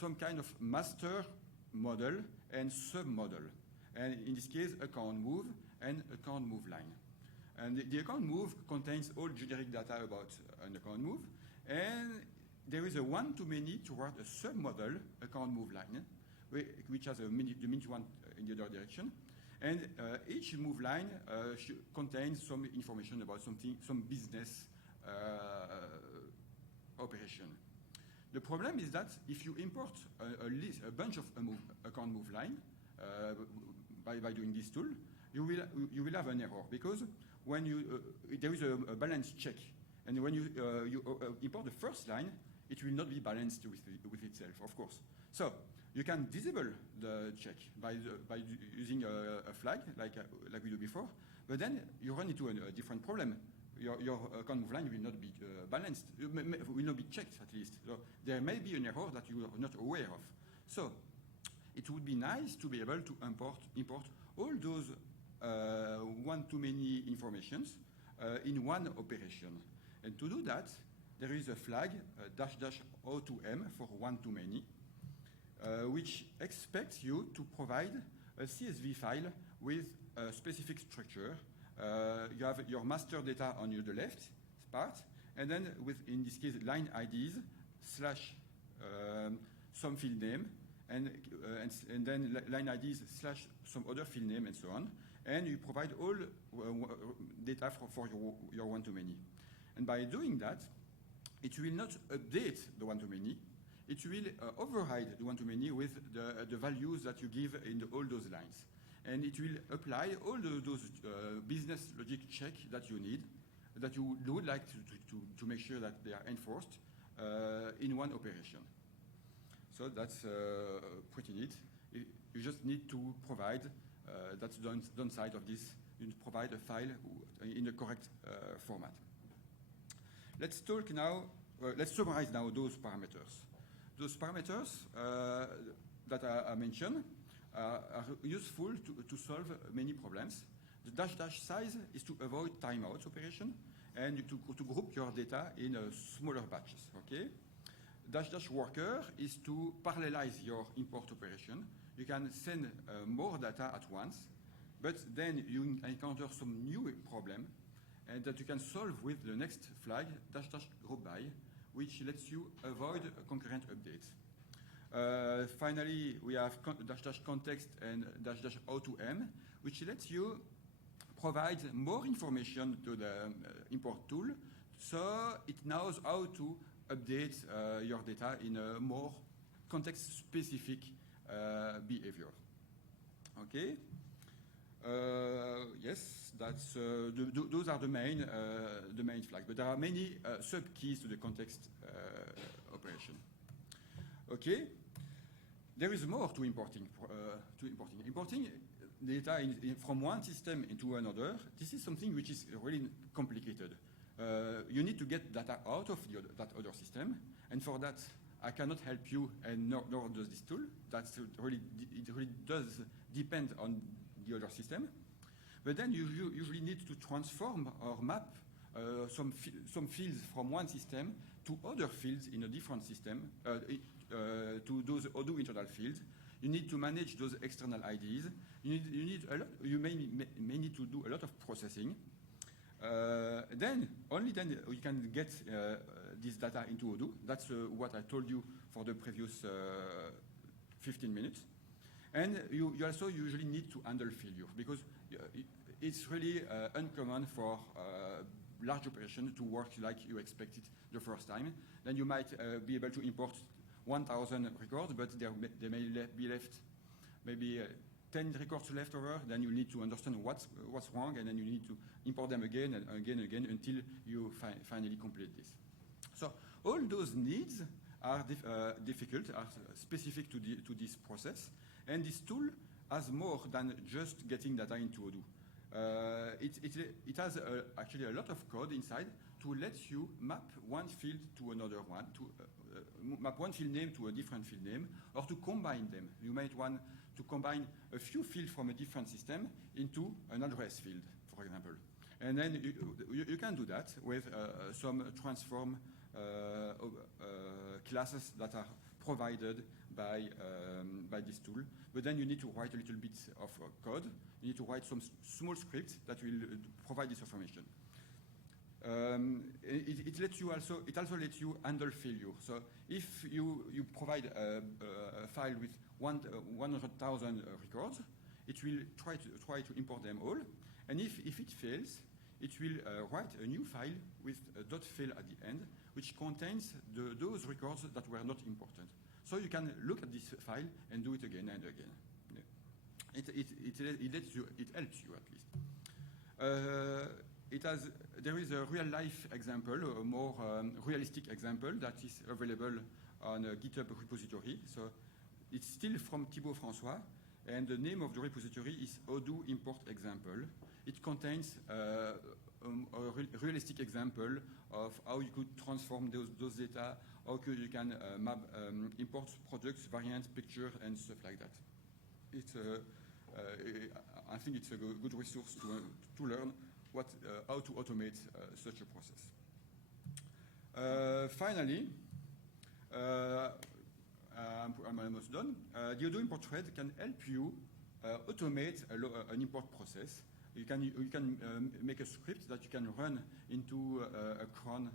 some kind of master model and sub-model, and in this case, account move and account move line. And the account move contains all generic data about an account move, and there is a one-to-many toward a sub-model account move line, which has the many one in the other direction. And each move line contains some information about something, some business operation. The problem is that if you import a bunch of account move line by doing this tool, you will have an error, because when there is a balance check, and when you import the first line, it will not be balanced with itself, of course. So you can disable the check by using a flag like we do before, but then you run into a different problem. Your account move line will not be balanced, will not be checked at least. So there may be an error that you are not aware of. So it would be nice to be able to import all those one-to-many informations in one operation. And to do that, there is a flag --O2M for one-to-many, which expects you to provide a CSV file with a specific structure. You have your master data on the left part, and then in this case, line IDs slash some field name, and then line IDs slash some other field name, and so on. And you provide all data for your one-to-many. And by doing that, it will not update the one-to-many. It will override the one-to-many with the values that you give in all those lines. And it will apply all those business logic check that you need, that you would like to make sure that they are enforced in one operation. So that's pretty neat. You just need to provide, that's the downside of this, you provide a file in the correct format. Let's talk now, let's summarize now those parameters. Those parameters that I mentioned are useful to solve many problems. The dash size is to avoid timeout operation and to group your data in smaller batches, okay? Dash worker is to parallelize your import operation. You can send more data at once, but then you encounter some new problem and that you can solve with the next flag, group by, which lets you avoid concurrent updates. Finally, we have context and --O2M, which lets you provide more information to the import tool, so it knows how to update your data in a more context-specific behavior. Okay. Yes, that's those are the main flags, but there are many sub-keys to the context operation. Okay, there is more to importing. Importing data from one system into another. This is something which is really complicated. You need to get data out of that other system, and for that, I cannot help you, and nor does this tool. It really does depend on the other system. But then you usually need to transform or map some fields from one system to other fields in a different system, to those Odoo internal fields. You need to manage those external IDs. You may need to do a lot of processing. Only then you can get this data into Odoo. That's what I told you for the previous 15 minutes. And you also usually need to handle failure, because it's really uncommon for large operation to work like you expected the first time. Then you might be able to import 1,000 records, but there may be left maybe 10 records left over. Then you need to understand what's wrong, and then you need to import them again and again and again until you finally complete this. So all those needs are difficult, are specific to this process, and this tool has more than just getting data into Odoo. It has actually a lot of code inside to let you map one field to another one, to map one field name to a different field name, or to combine them. You might want to combine a few fields from a different system into an address field, for example. And then you can do that with some transform classes that are provided by this tool. But then you need to write a little bit of code. You need to write some small script that will provide this information. It also lets you handle failure. So if you provide a file with 100,000 records, it will try to import them all, and if it fails, it will write a new file with a .fail at the end, which contains those records that were not important. So you can look at this file and do it again and again. Yeah. It helps you at least. There is a real-life example, a more realistic example that is available on a GitHub repository. So it's still from Thibaut François, and the name of the repository is Odoo import example. It contains a realistic example of how you could transform those data, how you can import products, variants, pictures, and stuff like that. I think it's a good resource to learn how to automate such a process. Finally, I'm almost done. The Odoo import thread can help you automate an import process. You can make a script that you can run into a cron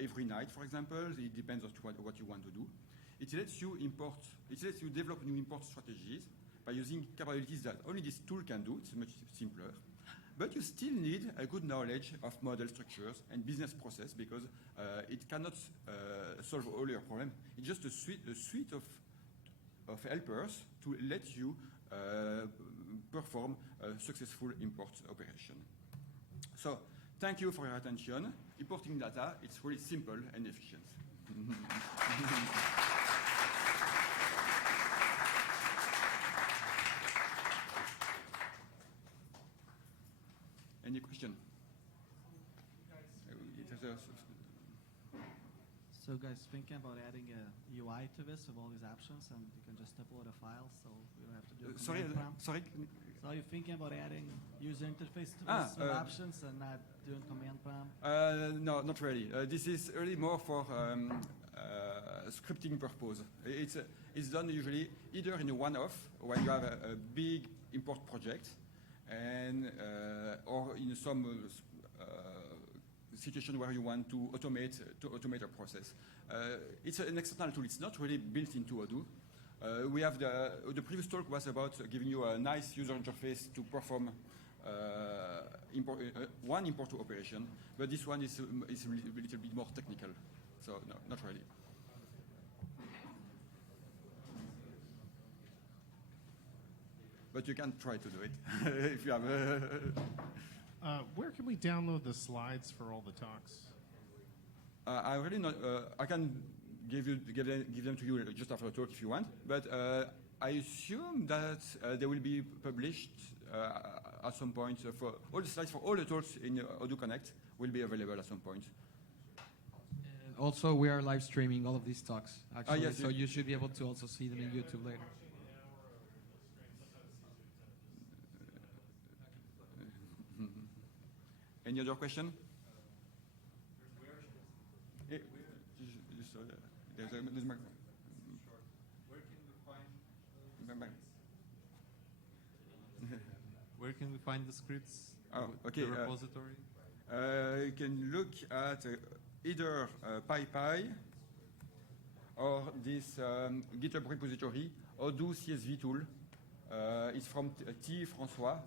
every night, for example. It depends on what you want to do. It lets you develop new import strategies by using capabilities that only this tool can do. It's much simpler. But you still need a good knowledge of model structures and business process, because it cannot solve all your problems. It's just a suite of helpers to let you perform a successful import operation. So thank you for your attention. Importing data, it's really simple and efficient. Any question? So guys, thinking about adding a UI to this with all these options, and you can just upload a file, so we don't have to do a command prompt. Sorry. So are you thinking about adding user interface to this with options and not doing command prompt? No, not really. This is really more for scripting purpose. It's done usually either in a one-off when you have a big import project, and or in some situation where you want to automate a process. It's an external tool. It's not really built into Odoo. We have the previous talk was about giving you a nice user interface to perform one import to operation, but this one is a little bit more technical. So no, not really. But you can try to do it if you have. Where can we download the slides for all the talks? I really not. I can give them to you just after the talk if you want. But I assume that they will be published at some point. For all the slides for all the talks in Odoo Connect will be available at some point. And also, we are live streaming all of these talks, actually. Yes, so you should be able to also see them in YouTube later. Any other question? There's a microphone. Where can we find Where can we find the scripts? Okay. The repository? You can look at either PyPy or this GitHub repository, Odoo CSV tool. It's from Thibaut François.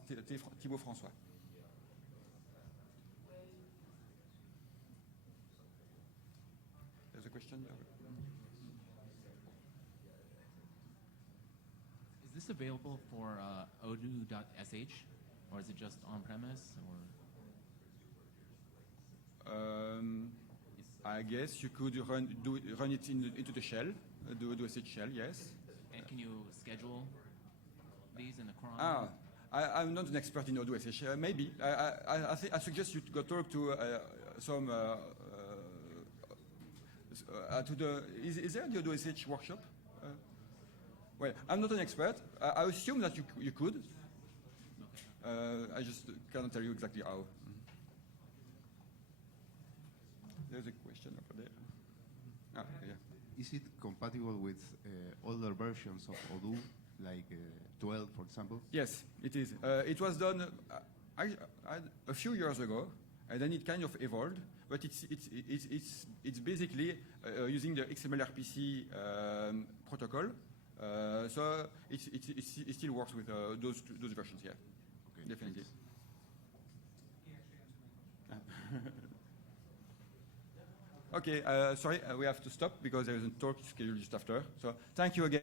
There's a question there. Is this available for odoo.sh, or is it just on-premise? Or I guess you could run it into the shell, the Odoo sh shell, yes. And can you schedule these in the cron? I'm not an expert in Odoo sh. Maybe I suggest you go talk to some. Is there the Odoo sh workshop? Well, I'm not an expert. I assume that you could. I just cannot tell you exactly how. There's a question over there. Yeah. Is it compatible with older versions of Odoo, like 12, for example? Yes, it is. It was done a few years ago, and then it kind of evolved. But it's basically using the XML RPC protocol So it still works with those versions, yeah. Okay, Definitely. Okay, sorry, we have to stop because there is a talk scheduled just after. So thank you again.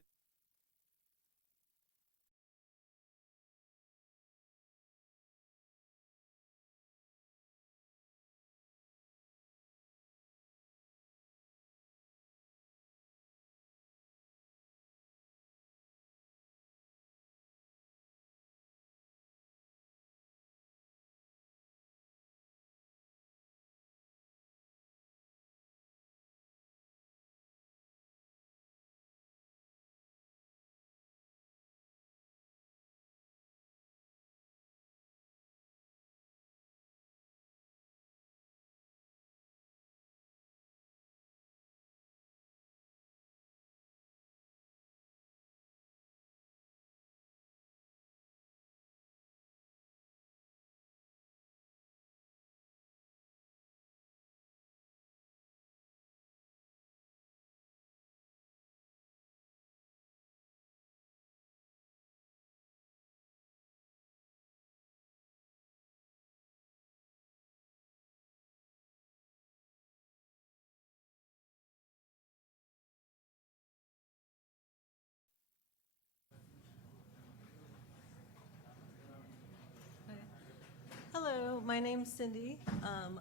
Hello, my name's Cindy. I'm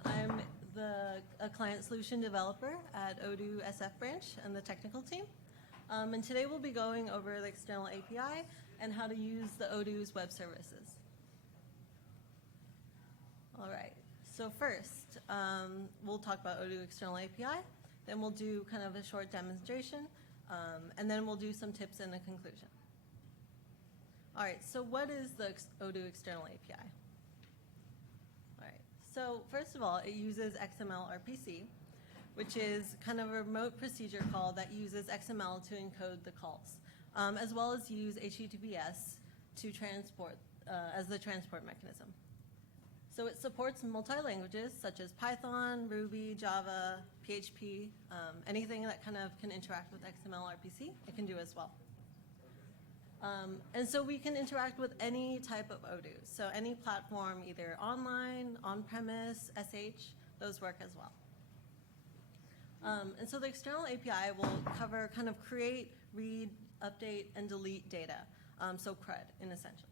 a client solution developer at Odoo SF branch and the technical team. And today we'll be going over the external API and how to use the Odoo's web services. All right, so first, we'll talk about Odoo external API, then we'll do kind of a short demonstration, and then we'll do some tips and a conclusion. All right, so what is the Odoo external API? So first of all, it uses XML RPC, which is kind of a remote procedure call that uses XML to encode the calls, as well as use HTTPS to transport as the transport mechanism. So it supports multi-languages such as Python, Ruby, Java, PHP, anything that kind of can interact with XML RPC, it can do as well. And so we can interact with any type of Odoo. So any platform, either online, on-premise, SH, those work as well. And so the external API will cover kind of create, read, update, and delete data. So CRUD in essential.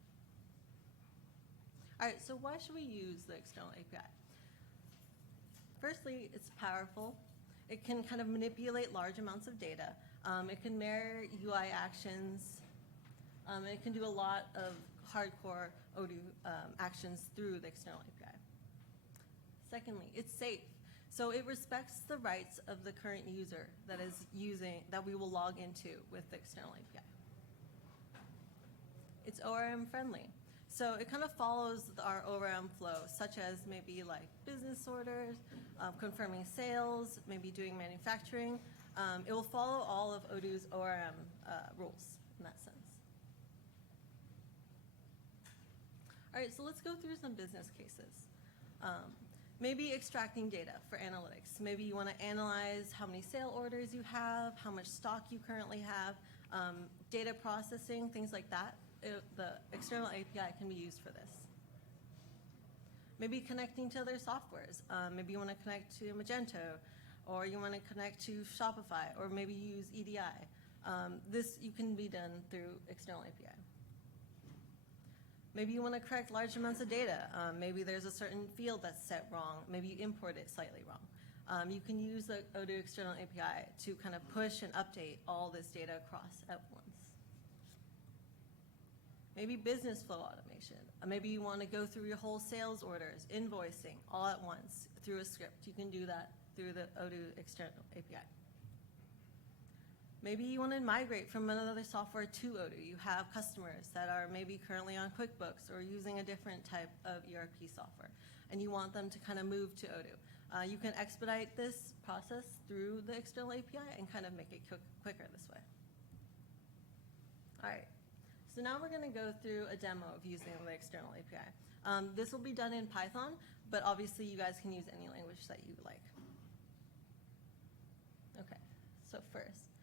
All right, so why should we use the external API? Firstly, it's powerful. It can kind of manipulate large amounts of data. It can mirror UI actions. It can do a lot of hardcore Odoo actions through the external API. Secondly, it's safe. So it respects the rights of the current user that we will log into with the external API. It's ORM friendly. So it kind of follows our ORM flow, such as maybe like business orders, confirming sales, maybe doing manufacturing. It will follow all of Odoo's ORM rules in that sense. All right, so let's go through some business cases. Maybe extracting data for analytics. Maybe you want to analyze how many sale orders you have, how much stock you currently have, data processing, things like that. The external API can be used for this. Maybe connecting to other softwares. Maybe you want to connect to Magento, or you want to connect to Shopify, or maybe use EDI. This can be done through external API. Maybe you want to correct large amounts of data. Maybe there's a certain field that's set wrong. Maybe you import it slightly wrong. You can use the Odoo external API to kind of push and update all this data across at once. Maybe business flow automation. Maybe you want to go through your whole sales orders, invoicing, all at once through a script. You can do that through the Odoo external API. Maybe you want to migrate from another software to Odoo. You have customers that are maybe currently on QuickBooks or using a different type of ERP software, and you want them to kind of move to Odoo. You can expedite this process through the external API and kind of make it quicker this way. All right, so now we're going to go through a demo of using the external API. This will be done in Python, but obviously you guys can use any language that you like. Okay, so first,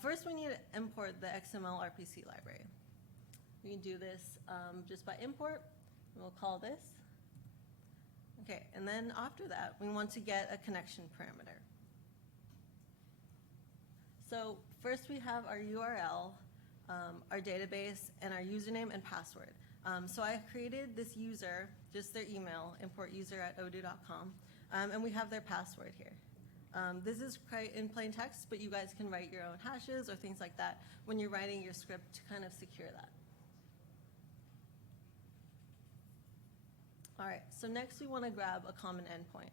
First, we need to import the XML RPC library. We can do this just by import. We'll call this. Okay, and then after that, we want to get a connection parameter. So first we have our URL, our database, and our username and password. So I created this user, just their email, import user@odoo.com, and we have their password here. This is quite in plain text, but you guys can write your own hashes or things like that when you're writing your script to kind of secure that. All right, so next we want to grab a common endpoint.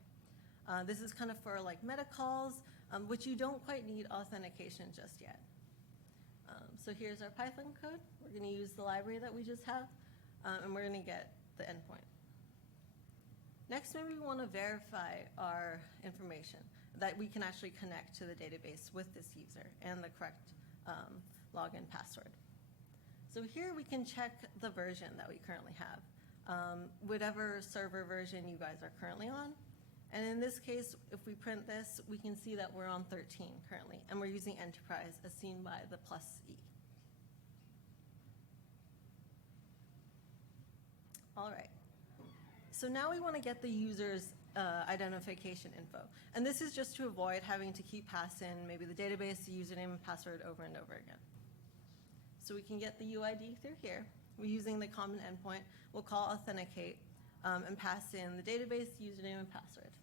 This is kind of for like meta calls, which you don't quite need authentication just yet. So here's our Python code. We're going to use the library that we just have, and we're going to get the endpoint. Next, maybe we want to verify our information, that we can actually connect to the database with this user and the correct login password. So here we can check the version that we currently have, whatever server version you guys are currently on. And in this case, if we print this, we can see that we're on 13 currently, and we're using Enterprise as seen by the +E. All right. So now we want to get the user's identification info. And this is just to avoid having to keep passing maybe the database, the username, and password over and over again. So we can get the UID through here. We're using the common endpoint. We'll call authenticate and pass in the database, username, and password.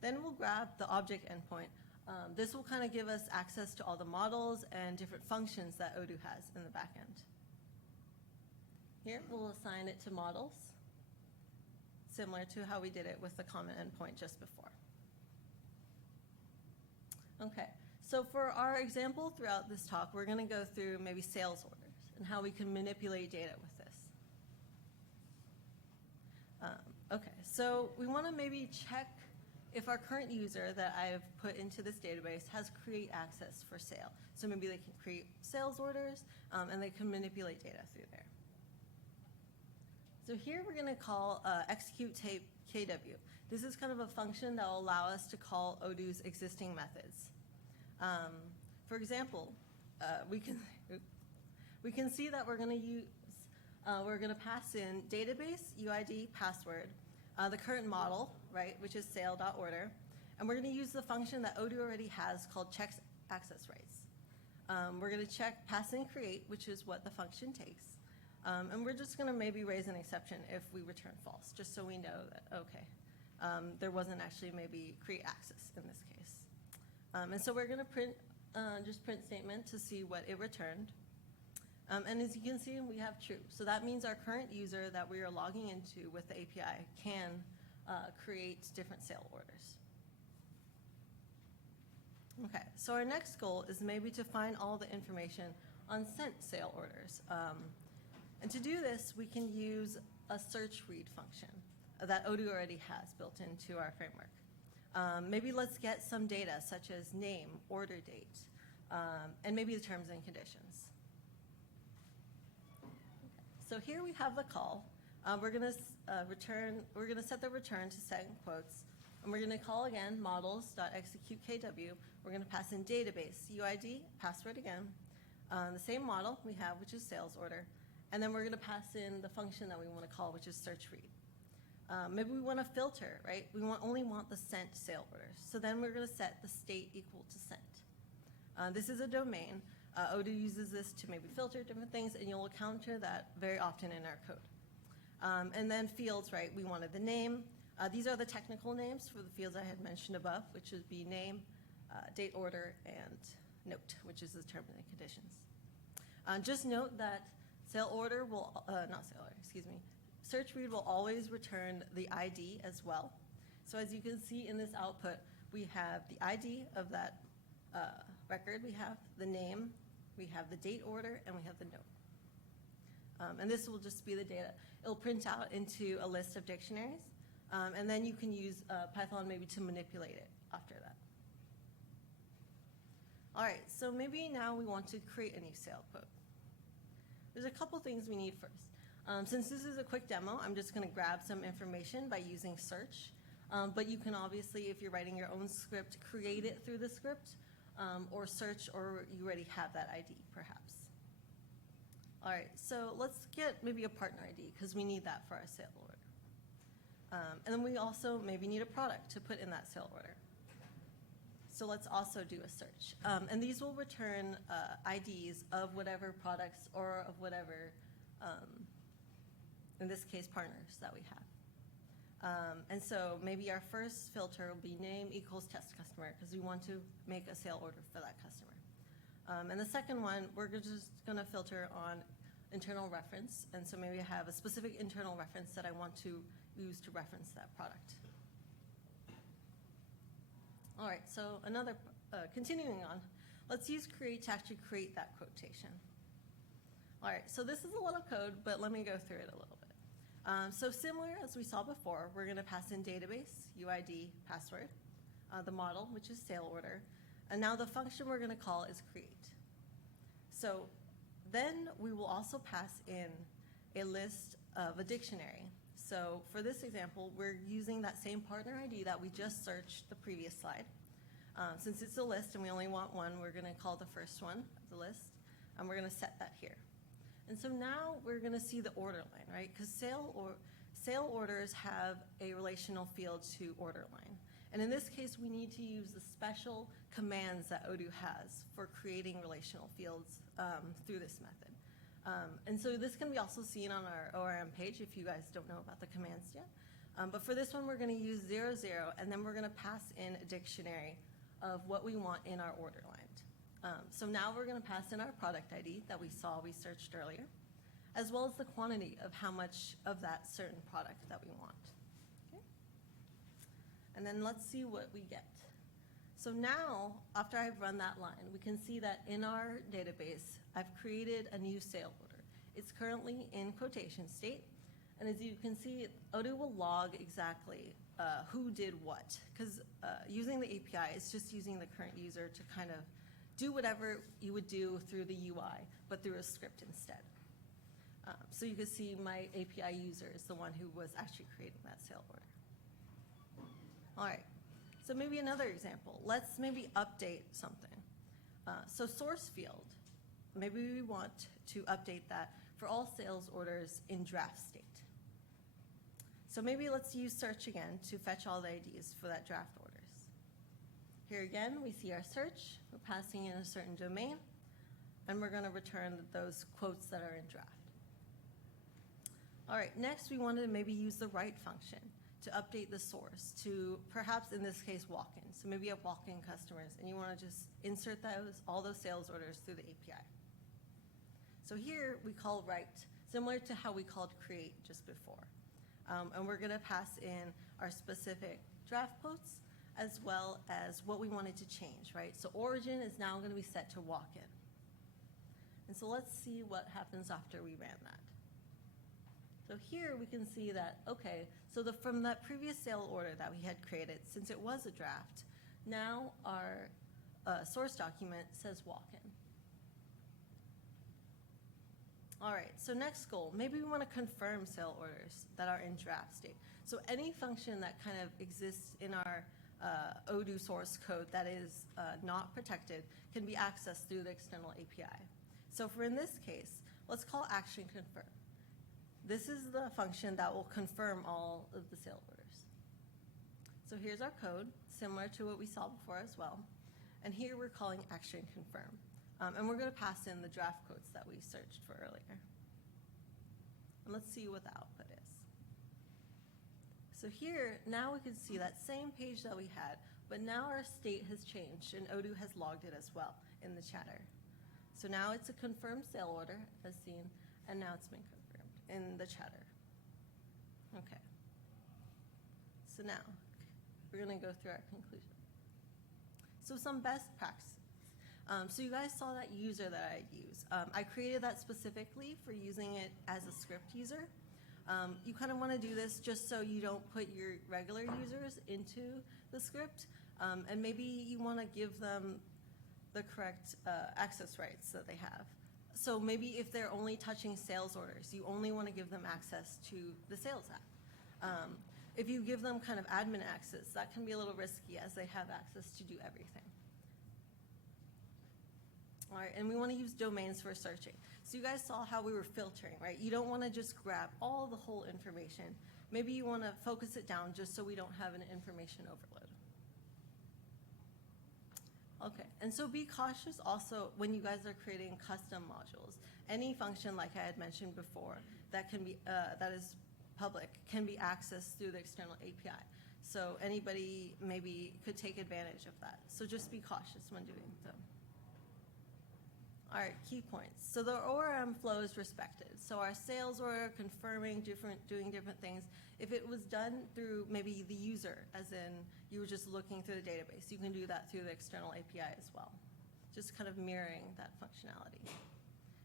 Then we'll grab the object endpoint. This will kind of give us access to all the models and different functions that Odoo has in the backend. Here, we'll assign it to models, similar to how we did it with the common endpoint just before. Okay, so for our example throughout this talk, we're going to go through maybe sales orders and how we can manipulate data with this. Okay, so we want to maybe check if our current user that I've put into this database has create access for sale. So maybe they can create sales orders and they can manipulate data through there. So here we're going to call execute tape KW. This is kind of a function that will allow us to call Odoo's existing methods. For example, we can see that we're going to pass in database, UID, password, the current model, right, which is sale.order, and we're going to use the function that Odoo already has called checks access rights. We're going to check pass in create, which is what the function takes. And we're just going to maybe raise an exception if we return false, just so we know that, okay, there wasn't actually maybe create access in this case. And so we're going to print, just print statement to see what it returned. And as you can see, we have true. So that means our current user that we are logging into with the API can create different sale orders. Okay, so our next goal is maybe to find all the information on sent sale orders. And to do this, we can use a search read function that Odoo already has built into our framework. Maybe let's get some data such as name, order date, and maybe the terms and conditions. So here we have the call. We're going to set the return to set in quotes, and we're going to call again models.executeKW. We're going to pass in database, UID, password again, the same model we have, which is sales order. And then we're going to pass in the function that we want to call, which is search read. Maybe we want to filter, right? We only want the sent sale orders. So then we're going to set the state equal to sent. This is a domain. Odoo uses this to maybe filter different things, and you'll encounter that very often in our code. And then fields, right? We wanted the name. These are the technical names for the fields I had mentioned above, which would be name, date order, and note, which is the terms and conditions. Just note that sale order will, not sale order, excuse me, search read will always return the ID as well. So as you can see in this output, we have the ID of that record, we have the name, we have the date order, and we have the note. And this will just be the data. It'll print out into a list of dictionaries, and then you can use Python maybe to manipulate it after that. All right, so maybe now we want to create a new sale quote. There's a couple things we need first. Since this is a quick demo, I'm just going to grab some information by using search. But you can obviously, if you're writing your own script, create it through the script, or search, or you already have that ID, perhaps. All right, so let's get maybe a partner ID, because we need that for our sale order. And then we also maybe need a product to put in that sale order. So let's also do a search. And these will return IDs of whatever products or of whatever, in this case, partners that we have. And so maybe our first filter will be name equals test customer, because we want to make a sale order for that customer. And the second one, we're just going to filter on internal reference. And so maybe I have a specific internal reference that I want to use to reference that product. All right, so another, continuing on, let's use create to actually create that quotation. All right, so this is a lot of code, but let me go through it a little bit. So similar as we saw before, we're going to pass in database, UID, password, the model, which is sale order, and now the function we're going to call is create. So then we will also pass in a list of a dictionary. So for this example, we're using that same partner ID that we just searched the previous slide. Since it's a list and we only want one, we're going to call the first one of the list, and we're going to set that here. And so now we're going to see the order line, right? Because sale orders have a relational field to order line. And in this case, we need to use the special commands that Odoo has for creating relational fields through this method. And so this can be also seen on our ORM page if you guys don't know about the commands yet. But for this one, we're going to use 00, and then we're going to pass in a dictionary of what we want in our order line. So now we're going to pass in our product ID that we searched earlier, as well as the quantity of how much of that certain product that we want. Okay? And then let's see what we get. So now, after I've run that line, we can see that in our database, I've created a new sale order. It's currently in quotation state, and as you can see, Odoo will log exactly who did what, because using the API, it's just using the current user to kind of do whatever you would do through the UI, but through a script instead. So you can see my API user is the one who was actually creating that sale order. All right, so maybe another example. Let's maybe update something. So source field, maybe we want to update that for all sales orders in draft state. So maybe let's use search again to fetch all the IDs for that draft orders. Here again, we see our search. We're passing in a certain domain, and we're going to return those quotes that are in draft. All right, next we wanted to maybe use the write function to update the source to perhaps in this case walk-in. So maybe you have walk-in customers and you want to just insert all those sales orders through the API. So here we call write, similar to how we called create just before. And we're going to pass in our specific draft quotes as well as what we wanted to change, right? So origin is now going to be set to walk-in. And so let's see what happens after we ran that. So here we can see that, okay, so from that previous sale order that we had created, since it was a draft, now our source document says walk-in. All right, so next goal, maybe we want to confirm sale orders that are in draft state. So any function that kind of exists in our Odoo source code that is not protected can be accessed through the external API. So for in this case, let's call action confirm. This is the function that will confirm all of the sale orders. So here's our code, similar to what we saw before as well. And here we're calling action confirm. And we're going to pass in the draft quotes that we searched for earlier. And let's see what the output is. So here, now we can see that same page that we had, but now our state has changed, and Odoo has logged it as well in the chatter. So now it's a confirmed sale order, as seen, and now it's been confirmed in the chatter. Okay. So now, we're going to go through our conclusion. So some best practices. So you guys saw that user that I use. I created that specifically for using it as a script user. You kind of want to do this just so you don't put your regular users into the script, and maybe you want to give them the correct access rights that they have. So maybe if they're only touching sales orders, you only want to give them access to the sales app. If you give them kind of admin access, that can be a little risky as they have access to do everything. All right, and we want to use domains for searching. So you guys saw how we were filtering, right? You don't want to just grab all the whole information. Maybe you want to focus it down just so we don't have an information overload. Okay, and so be cautious also when you guys are creating custom modules. Any function, like I had mentioned before, that can be that is public can be accessed through the external API. So anybody maybe could take advantage of that. So just be cautious when doing so. All right, key points. So the ORM flow is respected. So our sales order, confirming doing different things. If it was done through maybe the user, as in you were just looking through the database, you can do that through the external API as well. Just kind of mirroring that functionality.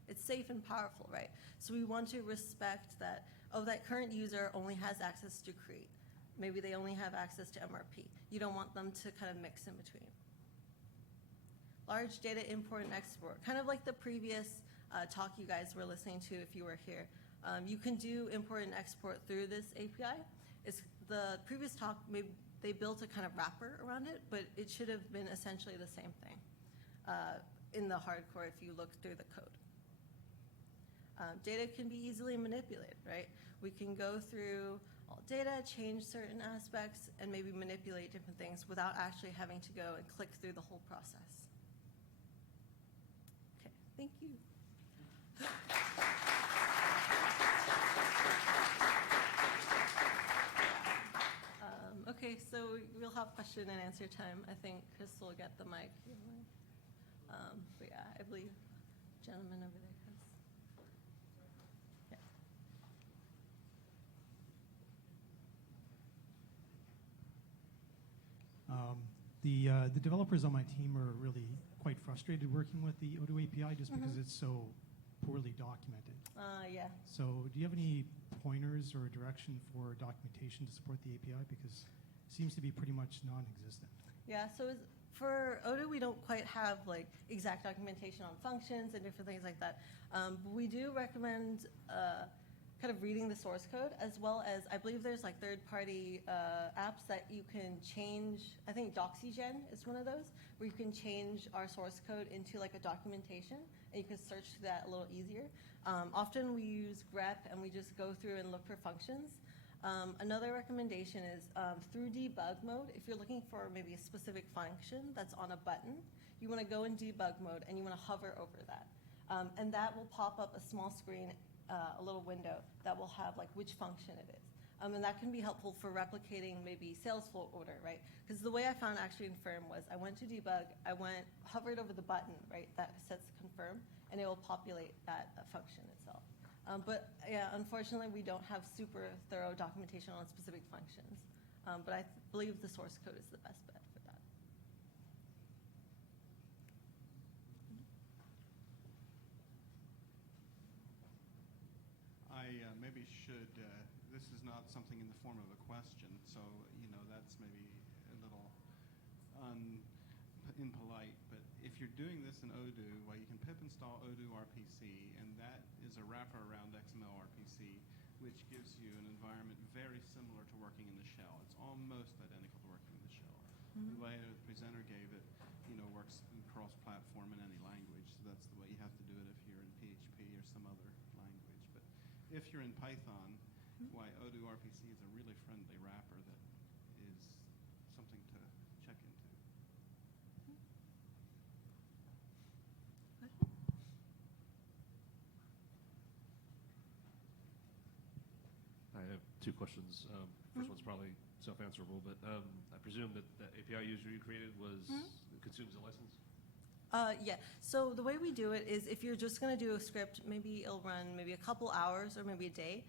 It's safe and powerful, right? So we want to respect that, oh, that current user only has access to create. Maybe they only have access to MRP. You don't want them to kind of mix in between. Large data import and export, kind of like the previous talk you guys were listening to if you were here. You can do import and export through this API. It's the previous talk, maybe they built a kind of wrapper around it, but it should have been essentially the same thing in the hardcore if you look through the code. Data can be easily manipulated, right? We can go through all data, change certain aspects, and maybe manipulate different things without actually having to go and click through the whole process. Okay, thank you. Okay, so we'll have question and answer time. I think Crystal will get the mic. But yeah, I believe gentleman over there has. Yeah. The developers on my team are really quite frustrated working with the Odoo API just because it's so poorly documented. Yeah. So do you have any pointers or direction for documentation to support the API? Because it seems to be pretty much non-existent. Yeah, so for Odoo, we don't quite have like exact documentation on functions and different things like that. But we do recommend kind of reading the source code, as well as I believe there's like third-party apps that you can change. I think Doxygen is one of those, where you can change our source code into like a documentation, and you can search that a little easier. Often we use grep, and we just go through and look for functions. Another recommendation is through debug mode, if you're looking for maybe a specific function that's on a button, you want to go in debug mode and you want to hover over that. And that will pop up a small screen, a little window that will have like which function it is. And that can be helpful for replicating maybe sales flow order, right? Because the way I found actually in Firm was I went to debug, hovered over the button, right, that says confirm, and it will populate that function itself. But yeah, unfortunately, we don't have super thorough documentation on specific functions. But I believe the source code is the best bet for that. I maybe should, this is not something in the form of a question, so, that's maybe a little impolite, but if you're doing this in Odoo, well, you can pip install Odoo RPC, and that is a wrapper around XML RPC, which gives you an environment very similar to working in the shell. It's almost identical to working in the shell. The way the presenter gave it, works cross-platform in any language, so that's the way you have to do it if you're in PHP or some other language. But if you're in Python, why Odoo RPC is a really friendly wrapper that is something to check into. I have two questions. First one's probably self-answerable, but I presume that the API user you created consumes a license? Yeah, so the way we do it is if you're just going to do a script, maybe it'll run maybe a couple hours or maybe a day.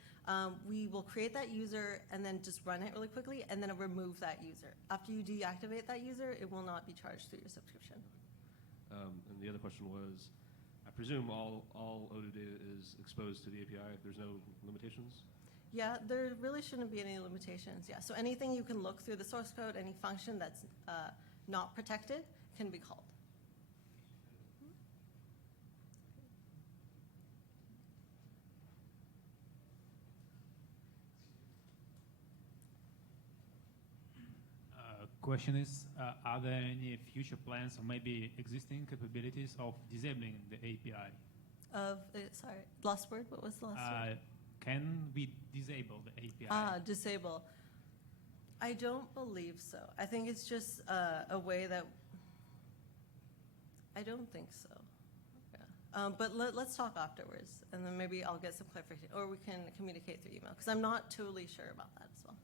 We will create that user and then just run it really quickly and then remove that user. After you deactivate that user, it will not be charged through your subscription. And the other question was, I presume all Odoo data is exposed to the API. There's no limitations? Yeah, there really shouldn't be any limitations. Yeah, so anything you can look through the source code, any function that's not protected can be called. question is, are there any future plans or maybe existing capabilities of disabling the API? Sorry, last word, what was the last word? Can we disable the API? Disable. I don't believe so. I think it's just a way that, I don't think so. Yeah. But let's talk afterwards, and then maybe I'll get some clarification, or we can communicate through email, because I'm not totally sure about that as well.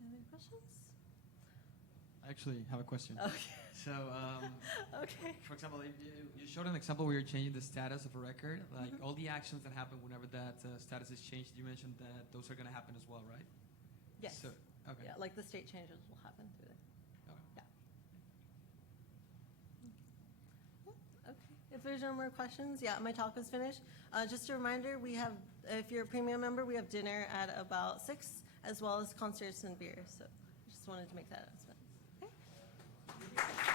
Any other questions? I actually have a question. Okay. So, okay. For example, you showed an example where you're changing the status of a record. Like all the actions that happen whenever that status is changed, you mentioned that those are going to happen as well, right? Yes. So, okay. Yeah, like the state changes will happen through there. Okay. Yeah. Okay. If there's no more questions, yeah, my talk is finished. Just a reminder, we have, if you're a premium member, we have dinner at about 6, as well as concerts and beer. So I just wanted to make that announcement. Okay.